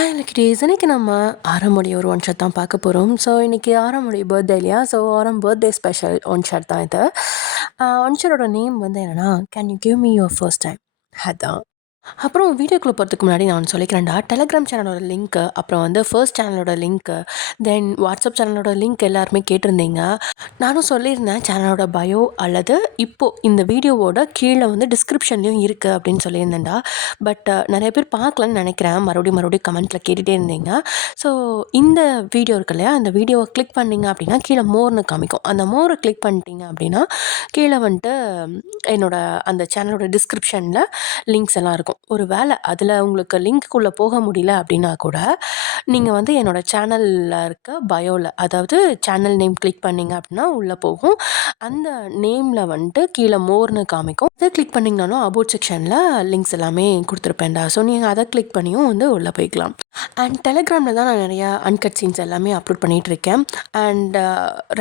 எனக்கு டேஸ் இன்னைக்கு நம்ம ஆரமுடைய ஒரு ஒன் ஷாட் தான் பார்க்க போகிறோம். ஸோ இன்னைக்கு ஆரமுடைய பர்த்டே இல்லையா? ஸோ ஆரம் பர்த்டே ஸ்பெஷல் ஒன் ஷாட் தான் இது. ஒன் ஷாட்டோட நேம் வந்து என்னன்னா, can you give me your first time. அதான். அப்புறம் வீடியோக்குள்ளே போகிறதுக்கு முன்னாடி நான் ஒன்று சொல்லிக்கிறேன்டா. டெலகிராம் சேனலோட லிங்க்கு, அப்புறம் வந்து ஃபர்ஸ்ட் சேனலோட லிங்க்கு, தென் வாட்ஸ்அப் சேனலோட லிங்க் எல்லாருமே கேட்டிருந்தீங்க. நானும் சொல்லியிருந்தேன் சேனலோட பயோ அல்லது இப்போது இந்த வீடியோவோட கீழே வந்து டிஸ்கிரிப்ஷன்லேயும் இருக்குது அப்படின்னு சொல்லியிருந்தேன்டா. பட் நிறைய பேர் பார்க்கலன்னு நினைக்கிறேன். மறுபடியும் கமெண்ட்டில் கேட்டுகிட்டே இருந்தீங்க. ஸோ இந்த வீடியோ இருக்கு இல்லையா, அந்த வீடியோவை கிளிக் பண்ணிங்க அப்படின்னா கீழே மோர்னு காமிக்கும். அந்த மோரை கிளிக் பண்ணிட்டீங்க அப்படின்னா கீழே வந்துட்டு என்னோட அந்த சேனலோட டிஸ்கிரிப்ஷனில் லிங்க்ஸ் எல்லாம் இருக்கும். ஒரு வேளை அதில் உங்களுக்கு லிங்க்குள்ளே போக முடியல அப்படின்னா கூட நீங்கள் வந்து என்னோடய சேனலில் இருக்க பயோவில், அதாவது சேனல் நேம் கிளிக் பண்ணிங்க அப்படின்னா உள்ளே போகும். அந்த நேமில் வந்துட்டு கீழே மோர்னு காமிக்கும். அதை கிளிக் பண்ணிங்கனாலும் அபவுட் செக்ஷனில் லிங்க்ஸ் எல்லாமே கொடுத்துருப்பேன்டா. ஸோ நீங்கள் அதை கிளிக் பண்ணியும் வந்து உள்ளே போய்க்கலாம். அண்ட் டெலிகிராமில் தான் நான் நிறையா அன்கட் சீன்ஸ் எல்லாமே அப்லோட் பண்ணிகிட்ருக்கேன். அண்ட்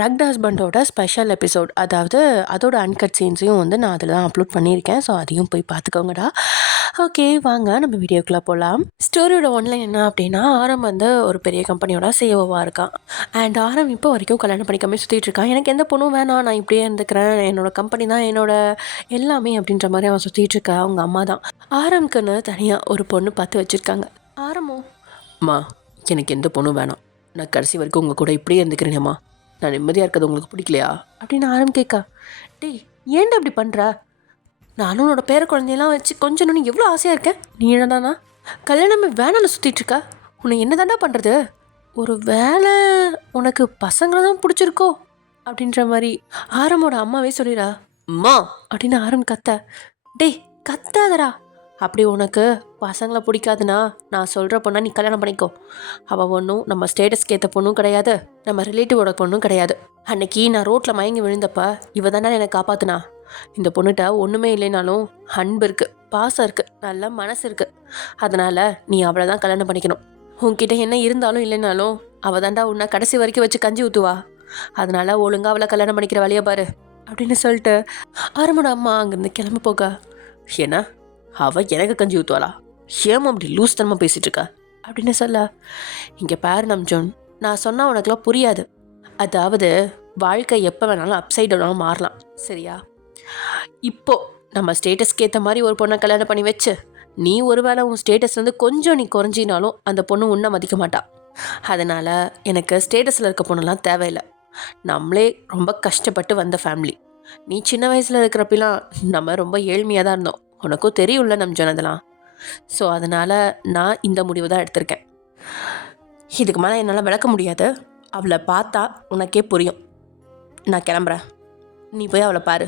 ரக்ட் ஹஸ்பண்டோட ஸ்பெஷல் எபிசோட், அதாவது அதோட அன்கட் சீன்ஸையும் வந்து நான் அதில் தான் அப்லோட் பண்ணியிருக்கேன். ஸோ அதையும் போய் பார்த்துக்கோங்கடா. ஓகே, வாங்க நம்ம வீடியோக்குள்ளே போகலாம். ஸ்டோரியோட ஒன்லைன் என்ன அப்படின்னா, ஆரம் வந்து ஒரு பெரிய கம்பெனியோட சிஓவாக இருக்கான். அண்ட் ஆரம் இப்போ வரைக்கும் கல்யாணம் பண்ணிக்காமல் சுற்றிட்டு இருக்கான். எனக்கு எந்த பொண்ணும் வேணாம், நான் இப்படியே இருந்துக்கிறேன், என்னோட கம்பெனி தான் என்னோட எல்லாமே அப்படின்ற மாதிரி அவன் சுற்றிட்டு இருக்கா. அவங்க அம்மா தான் ஆரம்க்குன்னு தனியாக ஒரு பொண்ணு பார்த்து வச்சுருக்காங்க. ஆரமோ, அம்மா எனக்கு எந்த பொண்ணும் வேணாம், நான் கடைசி வரைக்கும் உங்கள் கூட இப்படியே இருந்துக்கிறேனேம்மா, நான் நிம்மதியாக இருக்கிறது உங்களுக்கு பிடிக்கலையா அப்படின்னு ஆரம் கேட்கா. டேய், ஏன்டா இப்படி பண்ணுற? நானும் உன்னோட பேர குழந்தையெல்லாம் வச்சு கொஞ்சம் நான் எவ்வளோ ஆசையாக இருக்கேன். நீ என்னடானா கல்யாணமே வேணான்னு சுற்றிட்டுருக்கா? உன்னை என்ன தாண்டா பண்ணுறது? ஒரு வேலை உனக்கு பசங்களை தான் பிடிச்சிருக்கோ அப்படின்ற மாதிரி ஆரமோட அம்மாவே சொல்லிடா. அம்மா அப்படின்னு ஆரம் கத்த. டேய் கத்தாதடா, அப்படி உனக்கு பசங்களை பிடிக்காதுன்னா நான் சொல்கிற பொண்ணா நீ கல்யாணம் பண்ணிக்கோ. அவள் ஒன்றும் நம்ம ஸ்டேட்டஸ்க்கு ஏற்ற பொண்ணும் கிடையாது, நம்ம ரிலேட்டிவோட பொண்ணும் கிடையாது. அன்னைக்கு நான் ரோட்டில் மயங்கி விழுந்தப்ப இவ தானே என்னை காப்பாத்துனா. இந்த பொண்ணுகிட்ட ஒன்றுமே இல்லைனாலும் அன்பு இருக்குது, பாசம் இருக்குது, நல்ல மனசு இருக்குது. அதனால் நீ அவளை தான் கல்யாணம் பண்ணிக்கணும். உன்கிட்ட என்ன இருந்தாலும் இல்லைனாலும் அவள் தாண்டா உன்னை கடைசி வரைக்கும் வச்சு கஞ்சி ஊற்றுவா. அதனால் ஒழுங்காக அவளை கல்யாணம் பண்ணிக்கிற வழியை பாரு அப்படின்னு சொல்லிட்டு ஆரமோட அம்மா அங்கேருந்து கிளம்ப போக. ஏன்னா அவள் எனக்கு கஞ்சி ஊற்றுவாளா? ஏமா அப்படி லூஸ் தனமாக பேசிகிட்டு இருக்கா அப்படின்னு சொல்ல. இங்கே பாரு நம்ஜோன், நான் சொன்னால் உனக்குலாம் புரியாது. அதாவது வாழ்க்கை எப்போ வேணாலும் அப்சைட் டவுனாலும் மாறலாம், சரியா? இப்போ நம்ம ஸ்டேட்டஸ்க்கு ஏற்ற மாதிரி ஒரு பொண்ணை கல்யாணம் பண்ணி வச்சு நீ ஒருவேளை உன் ஸ்டேட்டஸ் வந்து கொஞ்சம் நீ குறைஞ்சினாலும் அந்த பொண்ணு உன்னை மதிக்க மாட்டா. அதனால் எனக்கு ஸ்டேட்டஸில் இருக்க பொண்ணெல்லாம் தேவையில்லை. நம்மளே ரொம்ப கஷ்டப்பட்டு வந்த ஃபேமிலி. நீ சின்ன வயசில் இருக்கிறப்பெல்லாம் நம்ம ரொம்ப ஏழ்மையாக தான் இருந்தோம், உனக்கும் தெரியும்ல நம்ம சொன்னதெல்லாம். ஸோ அதனால் நான் இந்த முடிவு தான் எடுத்திருக்கேன். இதுக்கு மேலே என்னால் விளக்க முடியாது. அவளை பார்த்தா உனக்கே புரியும். நான் கிளம்புறேன், நீ போய் அவளை பாரு.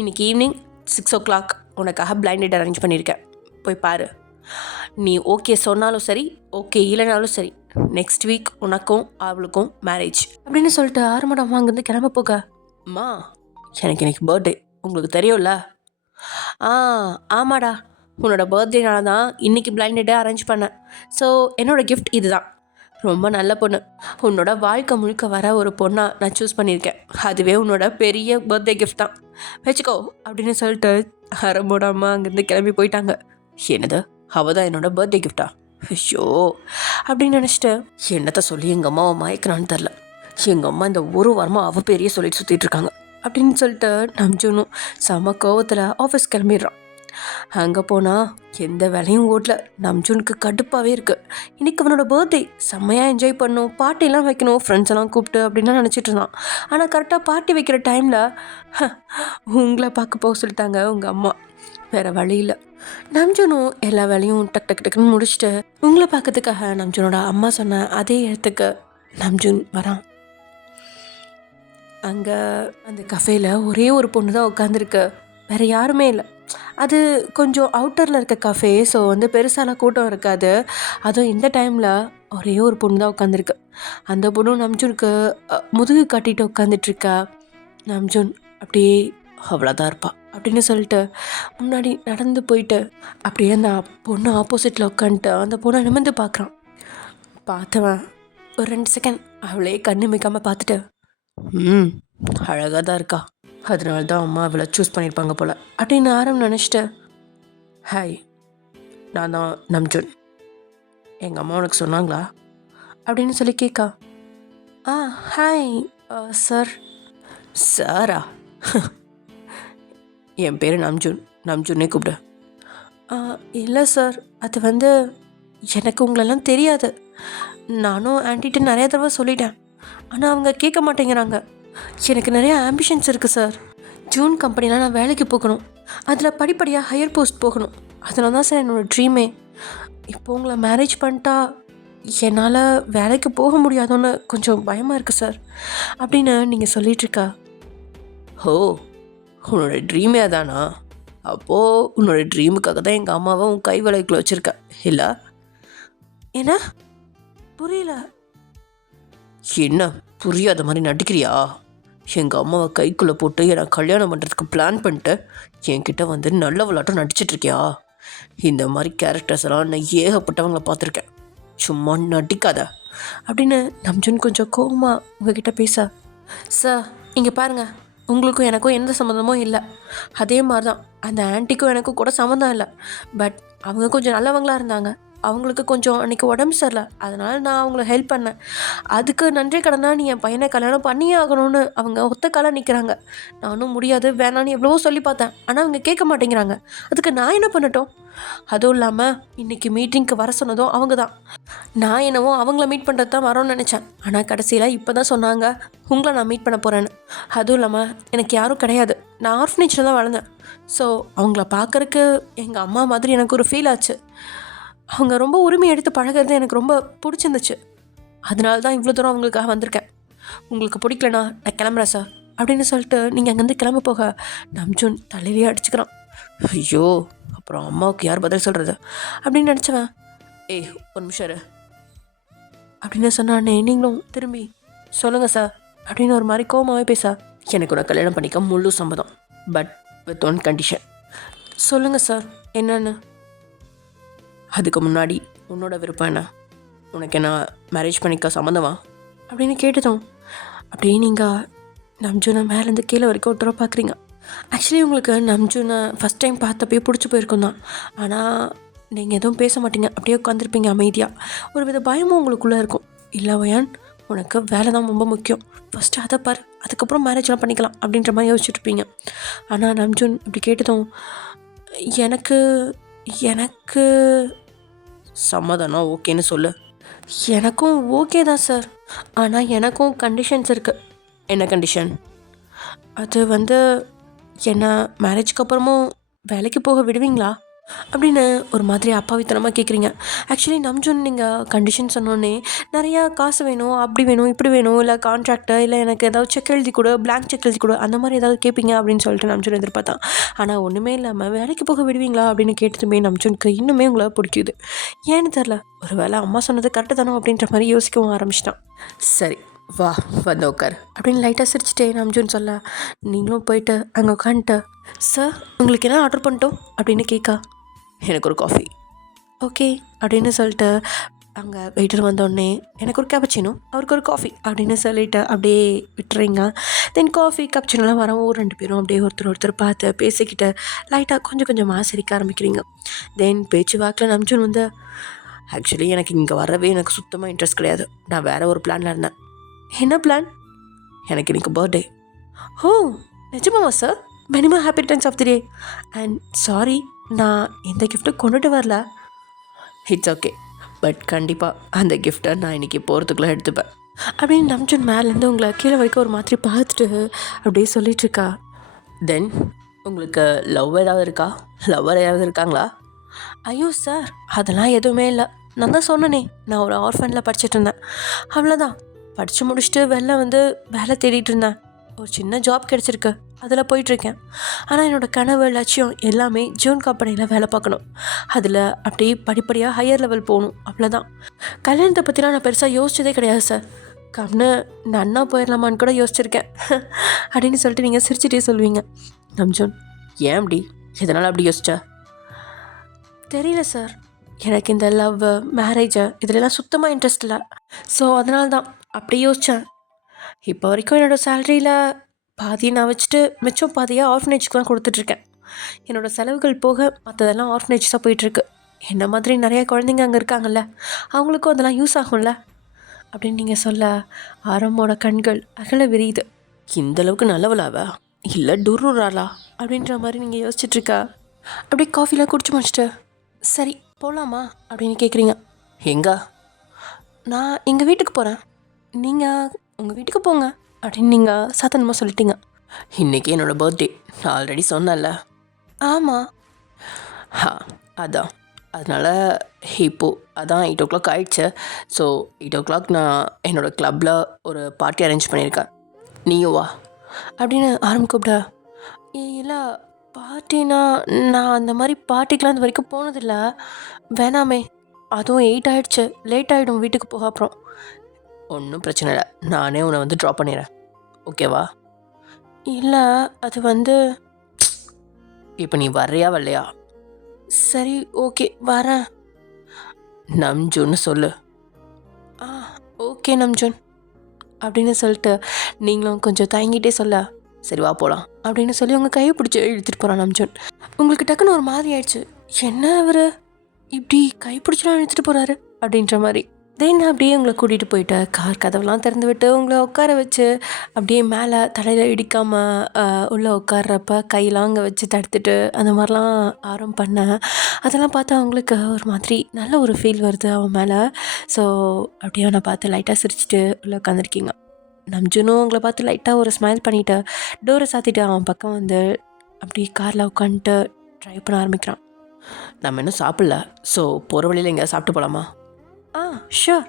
இன்றைக்கி ஈவினிங் 6 o'clock உனக்காக பிளைண்ட் டேட் அரேஞ்ச் பண்ணியிருக்கேன், போய் பாரு. நீ ஓகே சொன்னாலும் சரி, ஓகே இல்லைனாலும் சரி, நெக்ஸ்ட் வீக் உனக்கும் அவளுக்கும் மேரேஜ் அப்படின்னு சொல்லிட்டு ஆரம்பட அம்மா அங்கேருந்து கிளம்ப போக. அம்மா எனக்கு இன்னைக்கு பர்த்டே, உங்களுக்கு தெரியும்ல? ஆமாடா, உன்னோட பர்த்டேனால தான் இன்றைக்கி பிளைண்ட் டேட்டை அரேஞ்ச் பண்ணேன். ஸோ என்னோடய கிஃப்ட் இது தான். ரொம்ப நல்ல பொண்ணு, உன்னோட வாழ்க்கை முழுக்க வர ஒரு பொண்ணாக நான் சூஸ் பண்ணியிருக்கேன். அதுவே உன்னோட பெரிய பர்த்டே கிஃப்ட் தான், வச்சுக்கோ அப்படின்னு சொல்லிட்டு ஆரம்போட அம்மா அங்கேருந்து கிளம்பி போயிட்டாங்க. என்னது, அவள் தான் என்னோட பர்த்டே கிஃப்டா? ஐயோ அப்படின்னு நினச்சிட்டு என்னத்தை சொல்லி எங்கள் அம்மாவை மயக்கிறான்னு தெரில. எங்கள் அம்மா இந்த ஒரு வாரமாக அவள் பெரிய சொல்லிட்டு சுற்றிட்டு இருக்காங்க அப்படின்னு சொல்லிட்டு நம்ஜுனும் செம கோவத்தில் ஆஃபீஸ் கிளம்பிடுறான். அங்கே போனால் எந்த வேலையும் ஓட்டல. நம்ஜுனுக்கு கடுப்பாகவே இருக்குது. இன்றைக்கி அவனோட பர்த்டே, செம்மையாக என்ஜாய் பண்ணணும், பார்ட்டிலாம் வைக்கணும், ஃப்ரெண்ட்ஸ் எல்லாம் கூப்பிட்டு அப்படின்லாம் நினச்சிட்டு இருந்தான். ஆனால் கரெக்டாக பார்ட்டி வைக்கிற டைமில் உங்களை பார்க்க போக சொல்லிட்டாங்க உங்கள் அம்மா. வேறு வழி இல்லை. நம்ஜுனும் எல்லா வேலையும் டக்குன்னு முடிச்சுட்டு உங்களை பார்க்கறதுக்காக நம்ஜுனோட அம்மா சொன்ன அதே இடத்துக்கு நம்ஜுன் வரான். அங்கே அந்த கஃபேல ஒரே ஒரு பொண்ணு தான் உட்காந்துருக்கு, வேறு யாருமே இல்லை. அது கொஞ்சம் அவுட்டரில் இருக்க கஃபே, ஸோ வந்து பெருசாலாம் கூட்டம் இருக்காது. அதுவும் இந்த டைமில் ஒரே ஒரு பொண்ணு தான் உட்காந்துருக்கு. அந்த பொண்ணு நம்ஜுனுக்கு முதுகு காட்டிட்டு உட்காந்துட்ருக்கா. நம்ஜுன் அப்படியே அவ்வளோதான் இருப்பா அப்படின்னு சொல்லிட்டு முன்னாடி நடந்து போயிட்டு அப்படியே அந்த பொண்ணு ஆப்போசிட்டில் உட்காந்துட்டு அந்த பொண்ணை நிமிர்ந்து பார்க்குறான். பார்த்தவன் ஒரு 2 செகண்ட் அவளே கண்ணு மிக்காமல் பார்த்துட்டு, அழகாக தான் இருக்கா, அதனால தான் அம்மா அவளை சூஸ் பண்ணியிருப்பாங்க போல் அப்படின்னு ஆரம் நினச்சிட்டு, ஹாய், நான் தான் நம்ஜுன். எங்கள் அம்மா உனக்கு சொன்னாங்களா அப்படின்னு சொல்லி கேட்கா. ஆ ஹாய் சார். சாரா? என் பேர் நம்ஜூன், நம்ஜூனே கூப்பிடு. இல்லை சார், அது வந்து எனக்கு உங்களெல்லாம் தெரியாது. நானும் ஆன்ட்டிகிட்ட நிறைய தடவை சொல்லிட்டேன், ஆனால் அவங்க கேட்க மாட்டேங்கிறாங்க. எனக்கு நிறைய ஆம்பிஷன்ஸ் இருக்குது சார். ஜூன் கம்பெனியில் நான் வேலைக்கு போகணும், அதில் படிப்படியாக ஹையர் போஸ்ட் போகணும். அதில் தான் சார் என்னோடய ட்ரீமே. இப்போ உங்களை மேரேஜ் பண்ணிட்டா என்னால் வேலைக்கு போக முடியாதோன்னு கொஞ்சம் பயமாக இருக்குது சார் அப்படின்னு நீங்கள் சொல்லிகிட்ருக்கா. ஓ, உன்னோட ட்ரீமே அதானா? அப்போது உன்னோட ட்ரீமுக்காக தான் எங்கள் அம்மாவை உன் கை வேலைக்குள்ள வச்சுருக்க இல்லை? என்ன புரியல? என்ன புரியாத மாதிரி நடிக்கிறியா? எங்கள் அம்மாவை கைக்குள்ளே போட்டு என்னை கல்யாணம் பண்ணுறதுக்கு பிளான் பண்ணிட்டு என்கிட்ட வந்து நல்ல விளாட்டம் நடிச்சிட்ருக்கியா? இந்த மாதிரி கேரக்டர்ஸ் எல்லாம் நான் ஏகப்பட்டவங்களை பார்த்துருக்கேன், சும்மா நடிக்காத அப்படின்னு நம்ஜன் கொஞ்சம் கோவமாக உங்ககிட்ட பேச. சார் இங்கே பாருங்கள், உங்களுக்கும் எனக்கும் எந்த சம்மந்தமும் இல்லை. அதே மாதிரி தான் அந்த ஆன்ட்டிக்கும் எனக்கும் கூட சம்மந்தம் இல்லை. பட் அவங்க கொஞ்சம் நல்லவங்களாக இருந்தாங்க. அவங்களுக்கு கொஞ்சம் அன்றைக்கி உடம்பு சரியில்லை, அதனால் நான் அவங்கள ஹெல்ப் பண்ணேன். அதுக்கு நன்றி கடனா நீ என் பையனை கல்யாணம் பண்ணியே ஆகணும்னு அவங்க ஒத்த காலாக நிற்கிறாங்க. நானும் முடியாது வேணான்னு எவ்வளவோ சொல்லி பார்த்தேன், ஆனால் அவங்க கேட்க மாட்டேங்கிறாங்க. அதுக்கு நான் என்ன பண்ணட்டும்? அதுவும் இல்லாமல் இன்றைக்கி மீட்டிங்க்கு வர சொன்னதும் அவங்க தான். நான் என்னவோ அவங்கள மீட் பண்ணுறது தான் வரோன்னு நினச்சேன், ஆனால் கடைசியில் இப்போ தான் சொன்னாங்க உங்களை நான் மீட் பண்ண போகிறேன்னு. அதுவும் இல்லாமல் எனக்கு யாரும் கிடையாது, நான் ஆர்ஃபனேஜில் தான் வளர்ந்தேன். ஸோ அவங்கள பார்க்குறக்கு எங்கள் அம்மா மாதிரி எனக்கு ஒரு ஃபீல் ஆச்சு. அவங்க ரொம்ப உரிமை எடுத்து பழகிறது எனக்கு ரொம்ப பிடிச்சிருந்துச்சு. அதனால தான் இவ்வளோ தூரம் அவங்களுக்காக வந்திருக்கேன். உங்களுக்கு பிடிக்கலனா நான் கிளம்புறேன் சார் அப்படின்னு சொல்லிட்டு நீங்கள் அங்கேருந்து கிளம்ப போக நம்ஜூன் தலையிலேயே அடிச்சுக்கிறான். ஐயோ, அப்புறம் அம்மாவுக்கு யார் பதில் சொல்கிறது அப்படின்னு நினச்சவன், ஏய் ஒரு நிமிஷம் அப்படின்னு சொன்னானே நீங்களும் திரும்பி சொல்லுங்கள் சார் அப்படின்னு ஒரு மாதிரி கோமாவே பேச. எனக்கு உன்னை கல்யாணம் பண்ணிக்க முழு சம்மதம், பட் வித் ஒன் கண்டிஷன். சொல்லுங்கள் சார் என்னன்னு? அதுக்கு முன்னாடி உன்னோட விருப்பம் என்ன? உனக்கு என்ன மேரேஜ் பண்ணிக்க சம்மந்தமா அப்படின்னு கேட்டதும் அப்படியே நீங்கள் நம்ஜூனை மேலேருந்து கீழே வரைக்கும் ஒருத்தர பார்க்குறீங்க. ஆக்சுவலி உங்களுக்கு நம்ஜூனை ஃபஸ்ட் டைம் பார்த்தப்பே பிடிச்சி போயிருக்கும் தான், ஆனால் நீங்கள் எதுவும் பேச மாட்டீங்க, அப்படியே உட்காந்துருப்பீங்க அமைதியாக. ஒரு வித பயமும் உங்களுக்குள்ளே இருக்கும். இல்லை வயான், உனக்கு வேலை தான் ரொம்ப முக்கியம், ஃபஸ்ட்டு அதை பாரு, அதுக்கப்புறம் மேரேஜ்லாம் பண்ணிக்கலாம் அப்படின்ற மாதிரி யோசிச்சுட்ருப்பீங்க. ஆனால் நம்ஜூன் இப்படி கேட்டதும் எனக்கு எனக்கு சம்மதம்னா ஓகேன்னு சொல்லு. எனக்கும் ஓகே தான் சார், ஆனால் எனக்கும் கண்டிஷன்ஸ் இருக்குது. என்ன கண்டிஷன்? அது வந்து என்ன மேரேஜ்க்கு அப்புறமும் வேலைக்கு போக விடுவீங்களா அப்படின்னு ஒரு மாதிரி அப்பாவித்தனமாக கேட்குறீங்க. ஆக்சுவலி நம்ஜூன் நீங்கள் கண்டிஷன் சொன்னோன்னே நிறையா காசு வேணும், அப்படி வேணும், இப்படி வேணும், இல்லை கான்ட்ராக்டை, இல்லை எனக்கு ஏதாவது செக் எழுதி கொடு, பிளாங்க் செக் எழுதி கொடு, அந்த மாதிரி ஏதாவது கேட்பீங்க அப்படின்னு சொல்லிட்டு நம்ஜூன் எதிர்பார்த்தான். ஆனால் ஒன்றுமே இல்லாமல் வேலைக்கு போக விடுவீங்களா அப்படின்னு கேட்டதுமே நம்ஜூனுக்கு இன்னுமே உங்களை பிடிக்குது. ஏன்னு தெரில, ஒரு வேளை அம்மா சொன்னது கரெக்டு தானோ அப்படின்ற மாதிரி யோசிக்கவும் ஆரம்பிச்சிட்டான். சரி வா வந்து உட்கார் அப்படின்னு லைட்டாக சிரிச்சிட்டே நம்ஜூன் சொல்ல, நீங்களும் போயிட்டு அங்கே உட்காந்துட்டு, சார் உங்களுக்கு என்ன ஆர்டர் பண்ணிட்டோம் அப்படின்னு கேட்கா. எனக்கு ஒரு காஃபி. ஓகே அப்படின்னு சொல்லிட்டு அங்கே வெயிட்டர் வந்தோடனே எனக்கு ஒரு கேப்பச்சினோ, அவருக்கு ஒரு காஃபி அப்படின்னு சொல்லிவிட்டு அப்படியே விட்டுறீங்க. தென் காஃபி கேப்பச்சினோலாம் வரவும் ரெண்டு பேரும் அப்படியே ஒருத்தர் பார்த்து பேசிக்கிட்டு லைட்டாக கொஞ்சம் கொஞ்சமாக சிரிக்க ஆரம்பிக்கிறீங்க. தென் பேச்சு வாக்கில் நம்ஜூன் வந்து, ஆக்சுவலி எனக்கு இங்கே வரவே எனக்கு சுத்தமாக இன்ட்ரெஸ்ட் கிடையாது, நான் வேறு ஒரு பிளானில் இருந்தேன். என்ன பிளான்? எனக்கு இன்றைக்கி பர்த்டே. ஓ நிஜமாவா sir? Many more happy returns of the day. And sorry, நான் எந்த கிஃப்ட்டும் கொண்டுட்டு வரல. இட்ஸ் ஓகே, பட் கண்டிப்பாக அந்த கிஃப்ட்டை நான் இன்றைக்கி போகிறதுக்குள்ளே எடுத்துப்பேன் அப்படின்னு நம்ஜூன் மேலேருந்து உங்களை கீழே வரைக்கும் ஒரு மாதிரி பார்த்துட்டு அப்படியே சொல்லிகிட்ருக்கா. தென் உங்களுக்கு லவ் ஏதாவது இருக்கா? லவ்வர் ஏதாவது இருக்காங்களா? ஐயோ சார், அதெல்லாம் எதுவுமே இல்லை. நான் தான் சொன்னனே, நான் ஒரு ஆர்ஃபனில் படிச்சுட்டு இருந்தேன், அவ்வளோதான். படித்து முடிச்சுட்டு வெளில வந்து வேலை தேடிட்டு இருந்தேன். ஒரு சின்ன ஜாப் கிடச்சிருக்கு, அதில் போயிட்டுருக்கேன். ஆனால் என்னோடய கனவு லட்சியம் எல்லாமே ஜூன் கம்பெனியில் வேலை பார்க்கணும், அதில் அப்படியே படிப்படியாக ஹையர் லெவல் போகணும், அவ்வளோதான். கல்யாணத்தை பற்றிலாம் நான் பெருசாக யோசிச்சதே கிடையாது சார். கம்னு நன்னா போயிடலாமான்னு கூட யோசிச்சிருக்கேன் அப்படின்னு சொல்லிட்டு நீங்கள் சிரிச்சிட்டே சொல்லுவீங்க. நம்ஜூன், ஏன் அப்படி, எதனால் அப்படி யோசிச்சா? தெரியல சார், எனக்கு இந்த லவ் மேரேஜு இதிலெல்லாம் சுத்தமாக இன்ட்ரெஸ்ட் இல்லை. ஸோ அதனால தான் அப்படி யோசித்தேன். இப்போ வரைக்கும் என்னோடய சேலரியில் பாதியை நான் வச்சுட்டு மிச்சம் பாதியாக ஆர்ஃபனேஜ்க்கு தான் கொடுத்துட்ருக்கேன். என்னோடய செலவுகள் போக மற்றதெல்லாம் ஆர்ஃபனேஜ் தான் போயிட்டுருக்கு. என்ன மாதிரி நிறைய குழந்தைங்க அங்கே இருக்காங்கல்ல, அவங்களுக்கும் அதெல்லாம் யூஸ் ஆகும்ல அப்படின்னு நீங்கள் சொல்ல ஆரம்போட கண்கள் அகல விரியுது. இந்தளவுக்கு நல்லவளாவா இல்லை டுர்ருறாளா அப்படின்ற மாதிரி நீங்கள் யோசிச்சுட்ருக்கா. அப்படியே காஃபிலாம் குடிச்சு முடிச்சுட்டு சரி போகலாமா அப்படின்னு கேட்குறீங்க. எங்க? நான் எங்கள் வீட்டுக்கு போகிறேன், நீங்கள் உங்கள் வீட்டுக்கு போங்க அப்படின்னு நீங்கள் சாத்தனமாக சொல்லிட்டீங்க. இன்றைக்கி என்னோடய பர்த்டே, நான் ஆல்ரெடி சொன்னேன்ல. ஆமாம். அதான் அதனால் இப்போது அதான் 8 ஆகிடுச்சு. ஸோ 8 நான் என்னோடய க்ளப்பில் ஒரு பார்ட்டி அரேஞ்ச் பண்ணியிருக்கேன், நீயும் வா அப்படின்னு கூப்பிட்டா. இல்லை பார்ட்டினா நான் அந்த மாதிரி பார்ட்டிக்கெலாம் இது வரைக்கும் போனதில்லை, வேணாமே. அதுவும் 8 ஆகிடுச்சு, லேட் ஆகிடும் வீட்டுக்கு போக. அப்புறம் ஒன்றும் பிரச்சனை இல்லை, நானே உன்னை வந்து ட்ராப் பண்ணிடுறேன், ஓகேவா? இல்லை அது வந்து இப்போ நீ வர்றியா வரலையா? சரி ஓகே வரேன். நம்ஜுன்னு சொல்லு. ஓகே நம்ஜுன் அப்படின்னு சொல்லிட்டு நீங்களும் கொஞ்சம் தயங்கிட்டே சொல்ல சரி வா போகலாம் அப்படின்னு சொல்லி உங்கள் கையை பிடிச்சி இழுத்துட்டு போகிறான் நம்ஜுன். உங்களுக்கு டக்குன்னு ஒரு மாதிரி ஆயிடுச்சு, என்ன அவர் இப்படி கை பிடிச்சலாம் இழுத்துட்டு போகிறாரு அப்படின்ற மாதிரி. தென் அப்படியே உங்களை கூட்டிகிட்டு போயிட்டு கார் கதவெல்லாம் திறந்து விட்டு உங்களை உட்கார வச்சு அப்படியே மேலே தலையில் இடிக்காமல் உள்ளே உட்கார்றப்ப கையெல்லாம் அங்கே வச்சு தடுத்துட்டு அந்த மாதிரிலாம் ஆரம் பண்ணேன். அதெல்லாம் பார்த்தா அவங்களுக்கு ஒரு மாதிரி நல்ல ஒரு ஃபீல் வருது அவன் மேலே. ஸோ அப்படியே அவனை பார்த்து லைட்டாக சிரிச்சிட்டு உள்ளே உட்காந்துருக்கீங்க. நம்ஜுனும் உங்களை பார்த்து லைட்டாக ஒரு ஸ்மைல் பண்ணிவிட்டு டோரை சாத்திட்டு அவன் பக்கம் வந்து அப்படியே காரில் உட்காந்துட்டு ட்ரைவ் பண்ண ஆரம்பிக்கிறான். நம்ம இன்னும் சாப்பிடல, ஸோ போகிற வழியில் எங்கேயா சாப்பிட்டு போகலாமா? ஷூர்,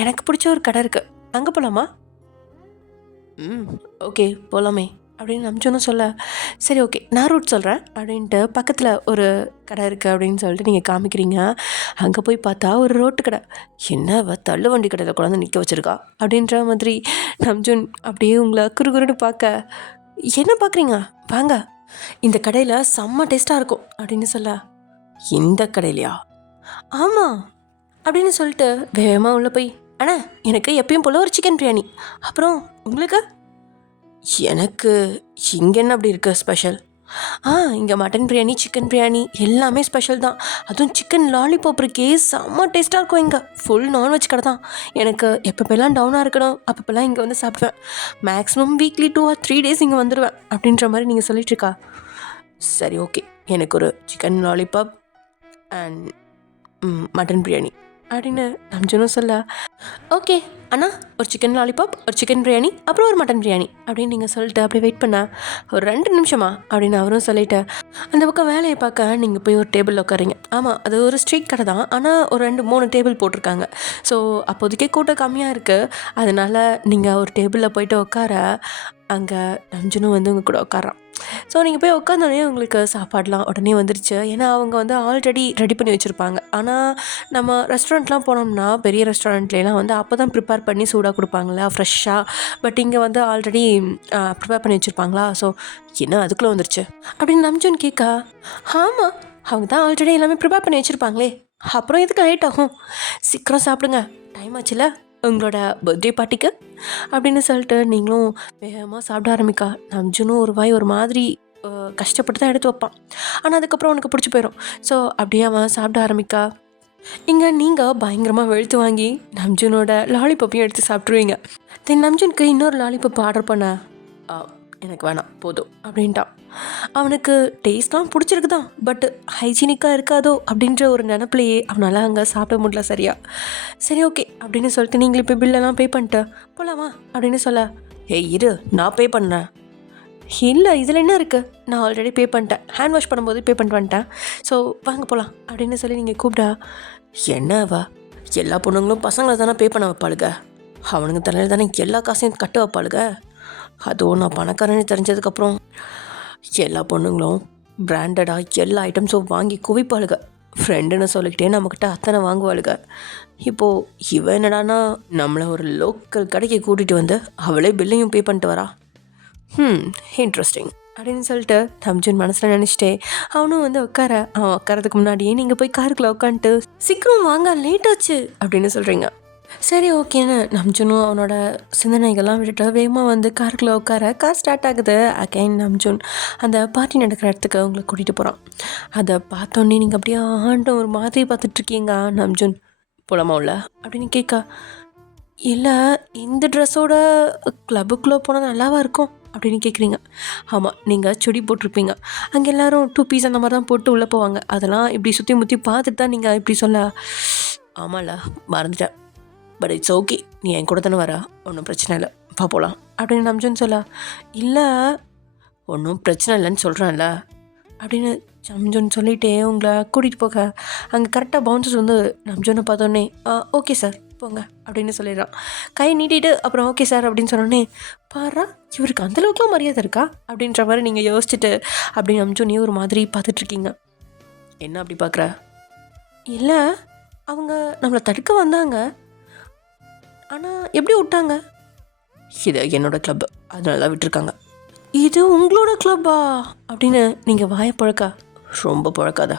எனக்கு பிடிச்ச ஒரு கடை இருக்குது, அங்கே போகலாமா? ஓகே போகலாமே அப்படின்னு நம்ஜுன்னு சொல்ல சரி ஓகே நான் ரூட் சொல்கிறேன் அப்படின்ட்டு பக்கத்தில் ஒரு கடை இருக்குது அப்படின்னு சொல்லிட்டு நீங்கள் காமிக்கிறீங்க. அங்கே போய் பார்த்தா ஒரு ரோட்டு கடை. என்ன தள்ளு வண்டி கடையில் கொண்டாந்து நிற்க வச்சுருக்கா அப்படின்ற மாதிரி நம்ஜுன் அப்படியே உங்களை குறுகுறுன்னு பார்க்க என்ன பார்க்குறீங்க வாங்க, இந்த கடையில் செம்ம டேஸ்ட்டாக இருக்கும் அப்படின்னு சொல்ல. இந்த கடையிலையா? ஆமாம் அப்படின்னு சொல்லிட்டு வேகமாக உள்ளே போய் அண்ணா எனக்கு எப்பயும் போல் ஒரு சிக்கன் பிரியாணி, அப்புறம் உங்களுக்கு? எனக்கு இங்கே என்ன அப்படி இருக்குது ஸ்பெஷல்? இங்கே மட்டன் பிரியாணி சிக்கன் பிரியாணி எல்லாமே ஸ்பெஷல் தான். அதுவும் சிக்கன் லாலிபாப் இருக்கே செம்ம டேஸ்ட்டாக இருக்கும். இங்கே ஃபுல் நான்வெஜ் கடை தான். எனக்கு எப்பப்பெல்லாம் டவுனாக இருக்கணும் அப்பப்பெல்லாம் இங்கே வந்து சாப்பிடுவேன். மேக்ஸிமம் வீக்லி 2 or 3 days இங்கே வந்துடுவேன் அப்படின்ற மாதிரி நீங்கள் சொல்லிகிட்ருக்கா. சரி ஓகே எனக்கு ஒரு chicken lollipop and mutton biryani அப்படின்னு நம்ஜுனும் சொல்ல ஓகே அண்ணா ஒரு சிக்கன் லாலிபாப் ஒரு சிக்கன் பிரியாணி அப்புறம் ஒரு மட்டன் பிரியாணி அப்படின்னு நீங்கள் சொல்லிட்டு அப்படியே வெயிட் பண்ண ஒரு 2 நிமிஷமா அப்படின்னு அவரும் சொல்லிவிட்டு அந்த பக்கம் வேலையை பார்க்க நீங்கள் போய் ஒரு டேபிளில் உட்காரிங்க. ஆமாம் அது ஒரு ஸ்ட்ரீட் கடை தான், ஆனால் ஒரு 2-3 டேபிள் போட்டிருக்காங்க. ஸோ அப்போதைக்கே கூட்டம் கம்மியாக இருக்குது, அதனால் நீங்கள் ஒரு டேபிளில் போயிட்டு உட்கார அங்கே நம்ஜுனும் வந்து உங்கள் கூட உட்காரான். ஸோ நீங்கள் போய் உட்காந்தோடனே உங்களுக்கு சாப்பாடெலாம் உடனே வந்துருச்சு. ஏன்னா அவங்க வந்து ஆல்ரெடி ரெடி பண்ணி வச்சுருப்பாங்க. ஆனால் நம்ம ரெஸ்டாரண்ட்லாம் போனோம்னா பெரிய ரெஸ்டாரண்ட்லாம் வந்து அப்போ தான் ப்ரிப்பேர் பண்ணி சூடாக கொடுப்பாங்களா ஃப்ரெஷ்ஷாக. பட் இங்கே வந்து ஆல்ரெடி ப்ரிப்பேர் பண்ணி வச்சுருப்பாங்களா. ஸோ என்ன அதுக்குள்ளே வந்துருச்சு அப்படின்னு நம்ஜுன் கேட்க ஆமாம் அவங்க தான் ஆல்ரெடி எல்லாமே ப்ரிப்பேர் பண்ணி வச்சுருப்பாங்களே, அப்புறம் எதுக்கு லேட் ஆகும், சீக்கிரம் சாப்பிடுங்க டைம் ஆச்சுல உங்களோட பர்த்டே பார்ட்டிக்கு அப்படின்னு சொல்லிட்டு நீங்களும் வேகமாக சாப்பிட ஆரம்பிக்கா. நம்ஜுனும் ஒரு வாய் ஒரு மாதிரி கஷ்டப்பட்டு தான் எடுத்து வைப்பான், ஆனால் அதுக்கப்புறம் உனக்கு பிடிச்சி போயிடும். ஸோ அப்படியே அவன் சாப்பிட ஆரம்பிக்கா. இங்கே நீங்கள் பயங்கரமாக வெளுத்து வாங்கி நம்ஜுனோட லாலிபப்பையும் எடுத்து சாப்பிட்ருவீங்க. தென் நம்ஜுனுக்கு இன்னொரு லாலிபப் ஆர்டர் பண்ண எனக்கு வேணாம் போதும் அப்படின்ட்டான். அவனுக்கு டேஸ்ட்லாம் பிடிச்சிருக்கு தான், பட் ஹைஜீனிக்காக இருக்காதோ அப்படின்ற ஒரு நினப்பிலையே அவனால் அங்கே சாப்பிட முடியல சரியா. சரி ஓகே அப்படின்னு சொல்லிட்டு நீங்களே போய் பில்லெல்லாம் பே பண்ணிட்டு போகலாமா அப்படின்னு சொல்ல இரு நான் பே பண்ணேன். இல்லை இதில் என்ன இருக்குது, நான் ஆல்ரெடி பே பண்ணிட்டேன், ஹேண்ட் வாஷ் பண்ணும்போது பே பண்ணிட்டு வந்துட்டேன், ஸோ வாங்க போகலாம் அப்படின்னு சொல்லி நீங்கள் கூப்பிட்டா என்னவா எல்லா பொண்ணுங்களும் பசங்களை தானே பே பண்ண வைப்பாளுங்க, அவனுங்க தலையில் தானே எல்லா காசையும் கட்ட வைப்பாளுங்க. அதுவும் நான் பணக்காரன்னு தெரிஞ்சதுக்கப்புறம் எல்லா பொண்ணுங்களும் பிராண்டடாக எல்லா ஐட்டம்ஸும் வாங்கி குவிப்பாளுங்க. ஃப்ரெண்டுன்னு சொல்லிக்கிட்டே நம்மக்கிட்ட அத்தனை வாங்குவாளுங்க. இப்போது இவன் என்னடானா நம்மளை ஒரு லோக்கல் கடைக்கு கூட்டிகிட்டு வந்து அவளே பில்லையும் பே பண்ணிட்டு வரா. இன்ட்ரெஸ்டிங் அப்படின்னு சொல்லிட்டு நம்ஜுன் மனசில் நினச்சிட்டே அவனும் வந்து அவன் உட்காரதுக்கு முன்னாடியே நீங்கள் போய் காருக்குள்ளே உட்காந்துட்டு சீக்கிரம் வாங்க லேட் ஆச்சு அப்படின்னு சொல்கிறீங்க. சரி ஓகேன்னு நம்ஜுனும் அவனோட சிந்தனைகள்லாம் விட்டுட்டு வேகமாக வந்து காருக்குள்ளே உட்கார கார் ஸ்டார்ட் ஆகுது. அகைன் நம்ஜுன் அந்த பார்ட்டி நடக்கிற இடத்துக்கு அவங்கள கூட்டிகிட்டு போகிறான். அதை பார்த்தோன்னே நீங்கள் அப்படியே ஆண்டு ஒரு மாதிரி பார்த்துட்ருக்கீங்க. நம்ஜுன் போலாமா உள்ள அப்படின்னு கேட்கா. இல்லை, இந்த ட்ரெஸ்ஸோட கிளப்புக்குள்ளே போனால் நல்லாவா இருக்கும் அப்படின்னு கேட்குறீங்க. ஆமாம், நீங்கள் சுடி போட்டிருப்பீங்க. அங்கே எல்லோரும் 2 பீஸ் அந்த மாதிரி தான் போட்டு உள்ளே போவாங்க. அதெல்லாம் இப்படி சுற்றி முற்றி பார்த்துட்டு தான் நீங்கள் இப்படி சொல்ல. ஆமாம்ல, மறந்துட்டேன். பட் இட்ஸ் ஓகே, நீ என் கூட தானே வரா, ஒன்றும் பிரச்சனை இல்லை, போகலாம் அப்படின்னு நம்ஜுன்னு சொல்ல. இல்லை, ஒன்றும் பிரச்சனை இல்லைன்னு சொல்கிறேன்ல அப்படின்னு நம்ஜுன் சொல்லிகிட்டே உங்களை கூட்டிகிட்டு போக அங்கே கரெக்டாக பவுன்சர்ஸ் வந்து நம்ஜுனை பார்த்தோன்னே ஓகே சார் போங்க அப்படின்னு சொல்லிடுறான். கை நீட்டிட்டு அப்புறம் ஓகே சார் அப்படின்னு சொன்னோடனே பாரா இவருக்கு அந்தளவுக்குலாம் மரியாதை இருக்கா அப்படின்ற மாதிரி நீங்கள் யோசிச்சுட்டு அப்படி நம்ஜுனே ஒரு மாதிரி பார்த்துட்ருக்கீங்க. என்ன அப்படி பார்க்குற? இல்லை, அவங்க நம்மளை தடுக்க வந்தாங்க, ஆனால் எப்படி விட்டாங்க? இது என்னோடய கிளப், அதனால தான் விட்டுருக்காங்க. இது உங்களோட கிளப்பா அப்படின்னு நீங்கள் வாயை பழக்கா? ரொம்ப பழக்காதா,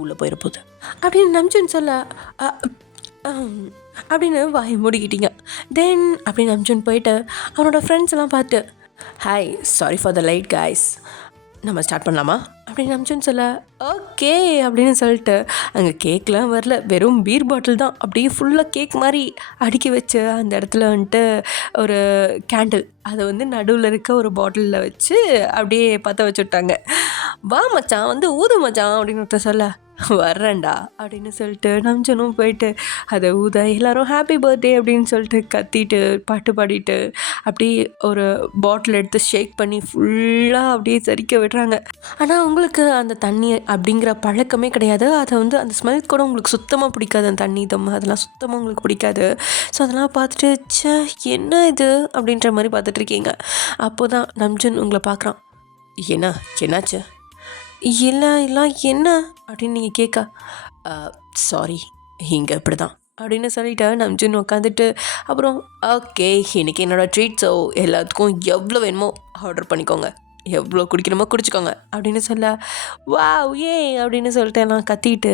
உள்ளே போயிடப்போகுது அப்படின்னு நம்ஜுன் சொல்ல அப்படின்னு வாயை மூடிக்கிட்டீங்க. தென் அப்படின்னு நம்ஜுன் போயிட்டு அவனோட ஃப்ரெண்ட்ஸ் எல்லாம் பார்த்து hi, sorry for the light guys, நம்ம ஸ்டார்ட் பண்ணலாமா அப்படின்னு நம்ஜுன் சொல்ல ஓகே அப்படின்னு சொல்லிட்டு அங்கே கேக்லாம் வரல, வெறும் பீர் பாட்டில் தான் அப்படியே ஃபுல்லாக கேக் மாதிரி அடுக்கி வச்சு அந்த இடத்துல வந்துட்டு ஒரு கேண்டில் அதை வந்து நடுவில் இருக்க ஒரு பாட்டிலில் வச்சு அப்படியே பற்ற வச்சு விட்டாங்க. வா மச்சான் வந்து ஊது மச்சான் அப்படின்னு ஒருத்தர் சொல்ல வர்றேன்டா அப்படின்னு சொல்லிட்டு நம்ஜனும் போயிட்டு அதை ஊத எல்லோரும் ஹாப்பி பர்த்டே அப்படின்னு சொல்லிட்டு கத்திட்டு பாட்டு பாடிட்டு அப்படியே ஒரு பாட்டில் எடுத்து ஷேக் பண்ணி ஃபுல்லாக அப்படியே சரிக்க விடுறாங்க. ஆனால் உங்களுக்கு அந்த தண்ணி அப்படிங்கிற பழக்கமே கிடையாது. அதை வந்து அந்த ஸ்மெல் கூட உங்களுக்கு சுத்தமாக பிடிக்காது. அந்த தண்ணி தம் அதெல்லாம் சுத்தமாக உங்களுக்கு பிடிக்காது. ஸோ அதெல்லாம் பார்த்துட்டு சே என்ன இது அப்படின்ற மாதிரி பார்த்துட்ருக்கீங்க. அப்போ தான் நம்ஜன் உங்களை பார்க்குறான். என்னாச்சு? இல்லை என்ன அப்படின்னு நீங்கள் கேட்க சாரி இங்கே இப்படி தான் அப்படின்னு சொல்லிவிட்டு நம்ஜுன் உட்காந்துட்டு அப்புறம் ஓகே இன்றைக்கி என்னோடய ட்ரீட்ஸோ எல்லாத்துக்கும் எவ்வளோ வேணுமோ ஆர்டர் பண்ணிக்கோங்க, எவ்வளோ குடிக்கணுமோ குடிச்சிக்கோங்க அப்படின்னு சொல்ல வாவ் ஏ அப்படின்னு சொல்லிட்டு எல்லாம் கத்திட்டு